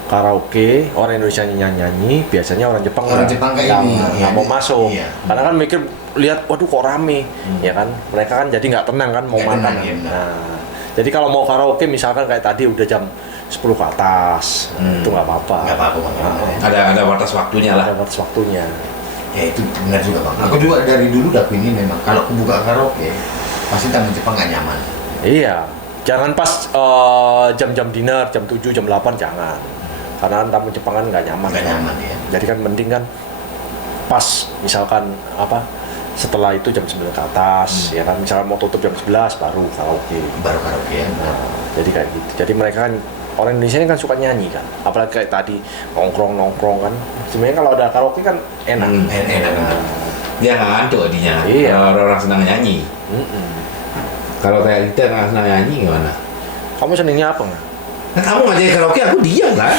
karaoke, orang Indonesia nyanyi, biasanya orang Jepang Orang Jepang kayak ini, nggak mau masuk. iya. Karena kan mikir lihat, waduh kok rame, ya kan? Mereka kan jadi nggak tenang kan mau Nggak makan. tenang, iya, benar. Nah, jadi kalau mau karaoke misalkan kayak tadi udah jam 10 ke atas, itu nggak apa-apa. Nggak apa-apa, Bang. Ada batas waktunya lah. Ada batas waktunya. Ya itu benar juga bang. Aku juga dari dulu udah ini memang kalau aku buka karaoke pasti tamu Jepang nggak nyaman. Iya, jangan pas jam-jam dinner, jam 7, jam 8 jangan. Karena tamu Jepang kan nggak nyaman. Nggak nyaman ya. Jadi kan mending kan pas misalkan apa setelah itu jam 9 ke atas, ya kan misalkan mau tutup jam 11 baru karaoke. Baru karaoke ya. Nah, jadi kayak gitu. Jadi mereka kan orang Indonesia ini kan suka nyanyi kan. Apalagi kayak tadi nongkrong kan. Sebenarnya kalau ada karaoke kan enak. Enak. Dia nggak ngantuk dinya. Iya. Kalau orang senang nyanyi. Kalau kayak kita nggak senang nyanyi gimana? Kamu senengnya apa nggak? Nah, kamu ngajak karaoke, aku diam kan?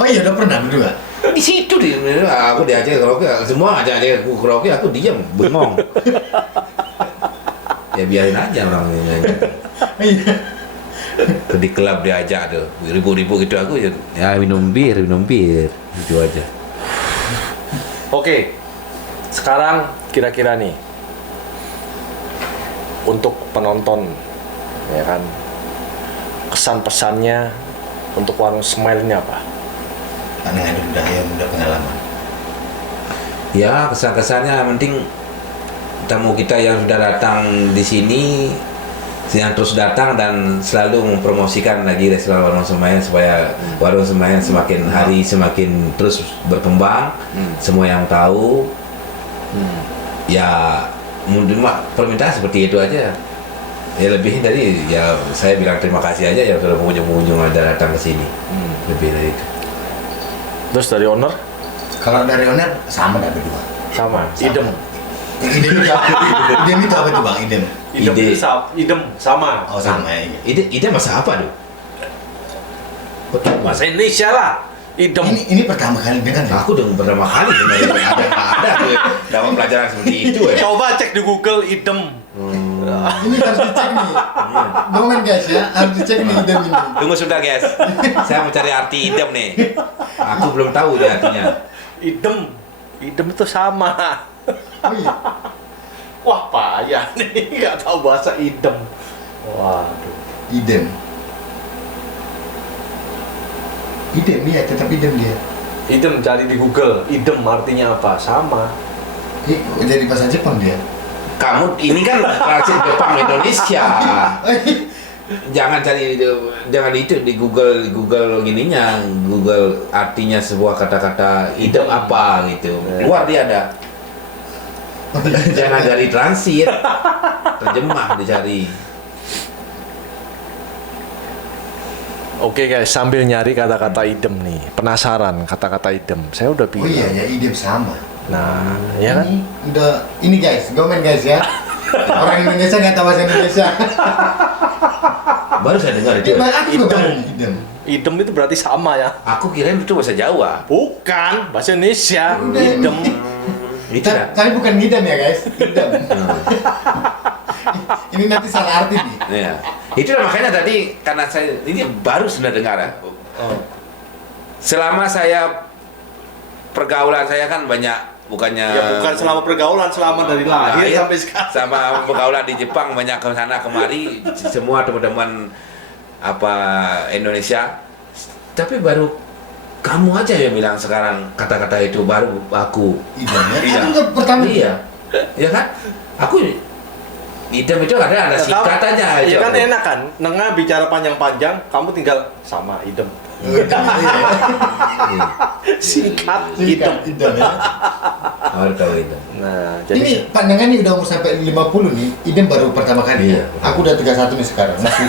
Oh iya udah pernah berdua. Di situ aku diajak karaoke, semua ngajak aku karaoke, aku diam, bengong. Ya biarin aja orang nyanyi. Iya. Di klub diajak tuh, ribu-ribu gitu aku ya minum bir, gitu aja. Oke. Sekarang kira-kira nih untuk penonton ya kan kesan pesannya untuk warung Smile ini apa? Karena ada udah pengalaman. Ya kesan-kesannya yang penting tamu kita yang sudah datang di sini yang terus datang dan selalu mempromosikan lagi restoran Warung Semayan supaya Warung Semayan semakin hari semakin terus berkembang, semua yang tahu. Ya mungkin permintaan seperti itu aja. Ya lebih dari ya saya bilang terima kasih aja yang sudah pengunjung ada datang ke sini. Lebih dari itu. Terus dari owner Kalau dari owner sama dah berdua. sama. Idem. Idem itu apa? Idem itu apa tuh bang? Idem. Idem sama. Oh sama ya. Ide masa apa tuh? Bahasa Indonesia lah. Idem. Ini pertama kali dengar ya. Aku udah pertama kali dengar ada tuh dapat pelajaran seperti itu ya. Coba cek di Google idem. Ini harus dicek nih. Moment guys ya, harus dicek nih idem ini. Tunggu sebentar guys, saya mau cari arti idem nih. Aku belum tahu nih artinya. Idem itu sama. Oh iya. Wah payah nih, nggak tahu bahasa idem. Waduh. Idem. Idem ya, tetap idem dia. Idem cari di Google. Idem artinya apa? Sama. Jadi bahasa Jepang dia. Kamu ini kan transit Jepang Indonesia. Jangan cari itu, jangan itu di Google gininya, Google artinya sebuah kata-kata idem apa gitu. Keluar dia ada. Jangan dari transit, terjemah dicari. Oke guys, sambil nyari kata-kata idem nih, penasaran kata-kata idem. Saya udah Oh bilang. iya ya, idem sama. Nah, ya kan? Ini guys, gomen guys ya. Orang Indonesia nggak tahu bahasa Indonesia. Baru saya dengar itu. Aku juga Idem. baru idem. Idem itu berarti sama ya? Aku kirain itu bahasa Jawa. Bukan, bahasa Indonesia. Idem. Itu ya. Tapi bukan ngidam ya guys, idem. Ini nanti salah arti nih. Iya. Itu makanya tadi karena saya ini baru sudah dengar ya. Selama saya pergaulan saya kan banyak bukannya Ya bukan selama pergaulan, selama dari lahir Lahir sampai sekarang. sama pergaulan di Jepang banyak ke sana kemari semua teman-teman apa Indonesia. Tapi baru kamu aja yang bilang sekarang kata-kata itu baru aku. Idem ya. Iya. Aku nggak pertama. Iya. Iya kan? Aku idem itu ada singkatannya Iya aja. kan enak kan? Nengah bicara panjang-panjang, kamu tinggal sama idem. Singkat idem. Idem ya. Baru tahu itu. Nah, jadi Ini pandangan nih udah umur sampai 50 nih, idem baru pertama kali Iya. ya. Aku udah 31 nih sekarang. Masih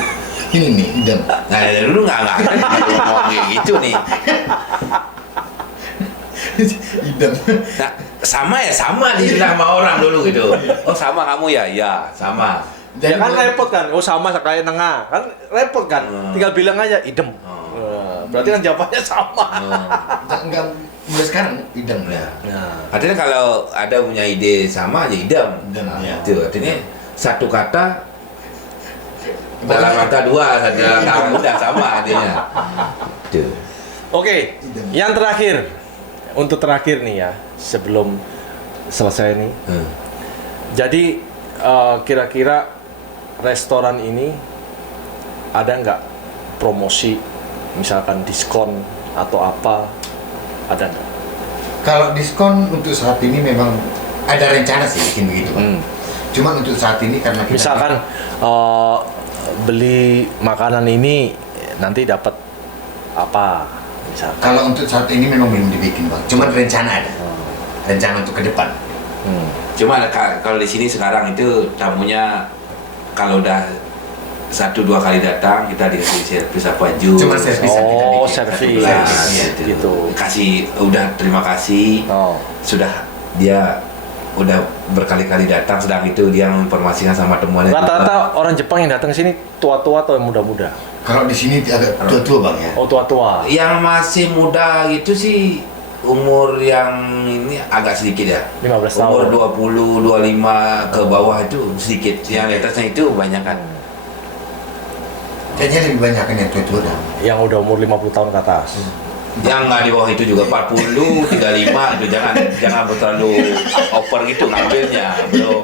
ini nih idem. Nah, dulu nggak ada ngomong kayak gitu nih. Idem. Nah, sama dibilang sama orang dulu gitu. Oh, sama kamu ya? Ya, sama. ya kan repot kan? Oh sama kayak nengah, kan repot kan? Tinggal bilang aja idem. Berarti kan jawabannya sama. enggak mulai sekarang idem ya. Nah, Artinya kalau ada punya ide sama aja idem. Idem, Nah, ya. itu artinya satu kata dalam kata dua, dalam kata udah sama artinya. Itu. Oke, Idem. yang terakhir untuk terakhir nih ya sebelum selesai nih. Jadi kira-kira restoran ini ada nggak promosi, misalkan diskon atau apa? Ada nggak? Kalau diskon untuk saat ini memang ada rencana sih bikin begitu, Pak. Cuman untuk saat ini karena kita Misalkan beli makanan ini nanti dapat apa? Misalkan. kalau untuk saat ini memang belum dibikin, Bang. Cuman rencana ada. Rencana untuk ke depan. Cuma kalau di sini sekarang itu tamunya kalau udah 1-2 kali datang kita dikasih servis apa jus. Cuma servis yang kita Oh, bikin. servis. Iya, Gitu. Kasih udah terima kasih. Oh. Sudah dia udah berkali-kali datang sedang itu dia menginformasikan sama temuannya. Rata-rata orang Jepang yang datang sini tua-tua atau yang muda-muda? Kalau di sini agak tua-tua, Bang ya. Oh, tua-tua. Yang masih muda itu sih umur yang ini agak sedikit ya. 15 Umur tahun. 20, 25 ke bawah itu sedikit. Yang di atasnya itu banyak kan. Kayaknya lebih banyak yang tua-tua dah. Yang udah umur 50 tahun ke atas. Yang nggak di bawah itu juga 40, 35 itu jangan terlalu over gitu ngambilnya, bro.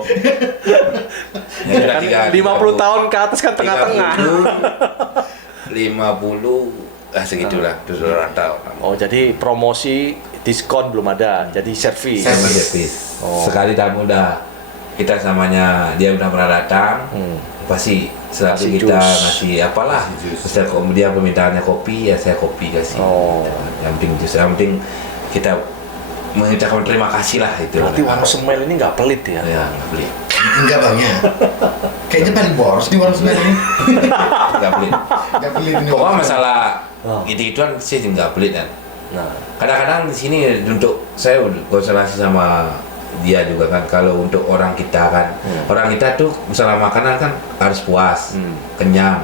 Ya, udah Kan 50 tahun ke atas kan tengah-tengah. 50 segitulah terus rata orang. Oh, jadi promosi diskon belum ada. Jadi servis. Servis. Oh. Sekali tamu udah kita samanya dia udah pernah datang, pasti selalu Kasih kita jus. ngasih apalah. Kasih jus. Terus kemudian permintaannya kopi ya saya kopi kasih. Oh. Yang penting jus, yang penting kita mengucapkan terima kasih lah itu. Berarti warung Semel ini nggak pelit ya? Ya nggak beli, Enggak, Bang ya. Kayaknya paling boros di warung sebelah ini. nggak beli. Enggak beli ini. Pokoknya masalah Oh. gitu-gituan sih nggak pelit kan. Nah, Kadang-kadang di sini untuk saya konsultasi sama dia juga kan kalau untuk orang kita kan orang kita tuh misalnya makanan kan harus puas, kenyang,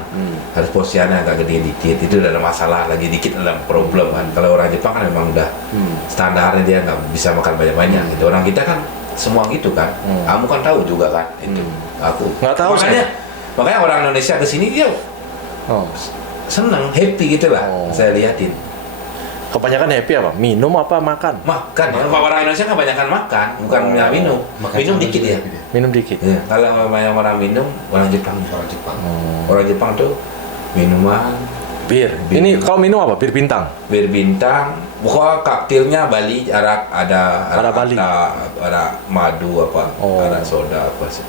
harus porsiannya agak gede dikit itu tidak ada masalah, lagi dikit ada problem kan. Kalau orang Jepang kan memang udah standarnya dia nggak bisa makan banyak-banyak gitu. Orang kita kan semua gitu kan, kamu kan tahu juga kan itu. Aku Nggak tahu makanya orang Indonesia kesini dia oh. seneng, happy gitu lah. Oh. Saya liatin. Kebanyakan happy apa? Minum apa makan? Makan ya, orang Indonesia kebanyakan makan, bukan minum. Makan Minum sama dikit juga ya. gitu. Minum dikit. Ya, kalau banyak orang minum, orang Jepang. Orang Jepang. Orang Jepang tuh minuman, Bir. Bir. Ini kalau minum apa? Bir bintang. bir bintang, bukan kaktilnya Bali, arak ada Ada Bali. ada madu apa, Oh. ada soda apa sih.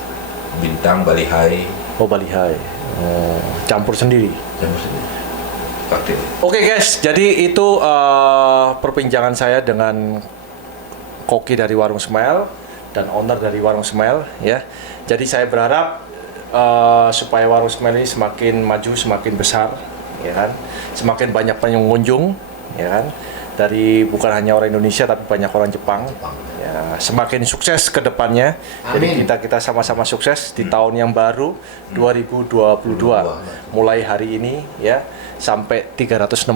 Bintang Bali High, Oh, Bali High. Oh, campur sendiri. campur sendiri. Kaktil. Oke guys, jadi itu perbincangan saya dengan koki dari Warung Smile dan owner dari Warung Smile ya. Jadi saya berharap supaya Warung Smile ini semakin maju, semakin besar ya kan. Semakin banyak pengunjung, ya kan. Dari bukan hanya orang Indonesia tapi banyak orang Jepang. Ya, semakin sukses ke depannya. Jadi kita sama-sama sukses di tahun yang baru 2022. Mulai hari ini ya sampai 365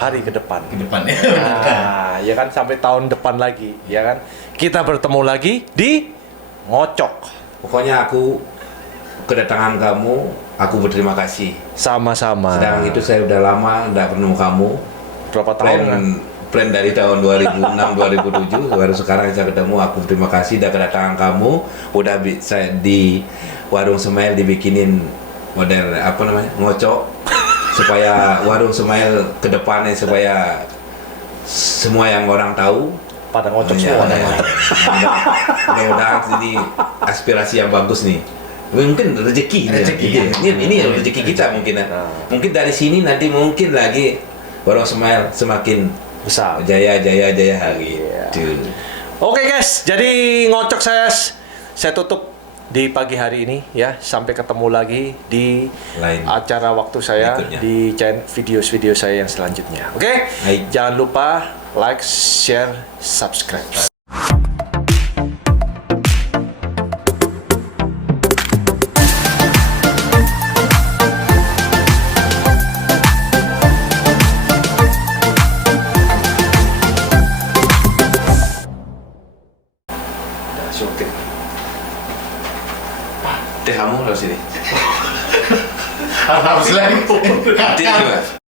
hari ke depan. Nah, ya kan sampai tahun depan lagi, ya kan. Kita bertemu lagi di Ngocok. Pokoknya aku kedatangan kamu, aku berterima kasih. Sama-sama. Sedang itu saya udah lama nggak ketemu kamu. Berapa tahun kan? Plan dari tahun 2006 2007 baru sekarang saya ketemu. Aku terima kasih udah kedatangan kamu. Udah saya di warung Smile dibikinin model apa namanya ngocok supaya warung Smile ke depannya supaya semua yang orang tahu Pada ngocok ya, semua. ya. Mudah-mudahan ini aspirasi yang bagus nih. Mungkin rezeki Rezeki, ya. Ini rezeki kita mungkin ya. Mungkin dari sini nanti mungkin lagi warung Smile semakin Besar. jaya gitu. Oke guys, jadi ngocok saya tutup di pagi hari ini ya. Sampai ketemu lagi di Lain. acara waktu saya Berikutnya. di video-video saya yang selanjutnya. Oke? Baik. Jangan lupa like, share, subscribe. Syuting. Teh kamu harus sini. Harus lagi. Nanti juga.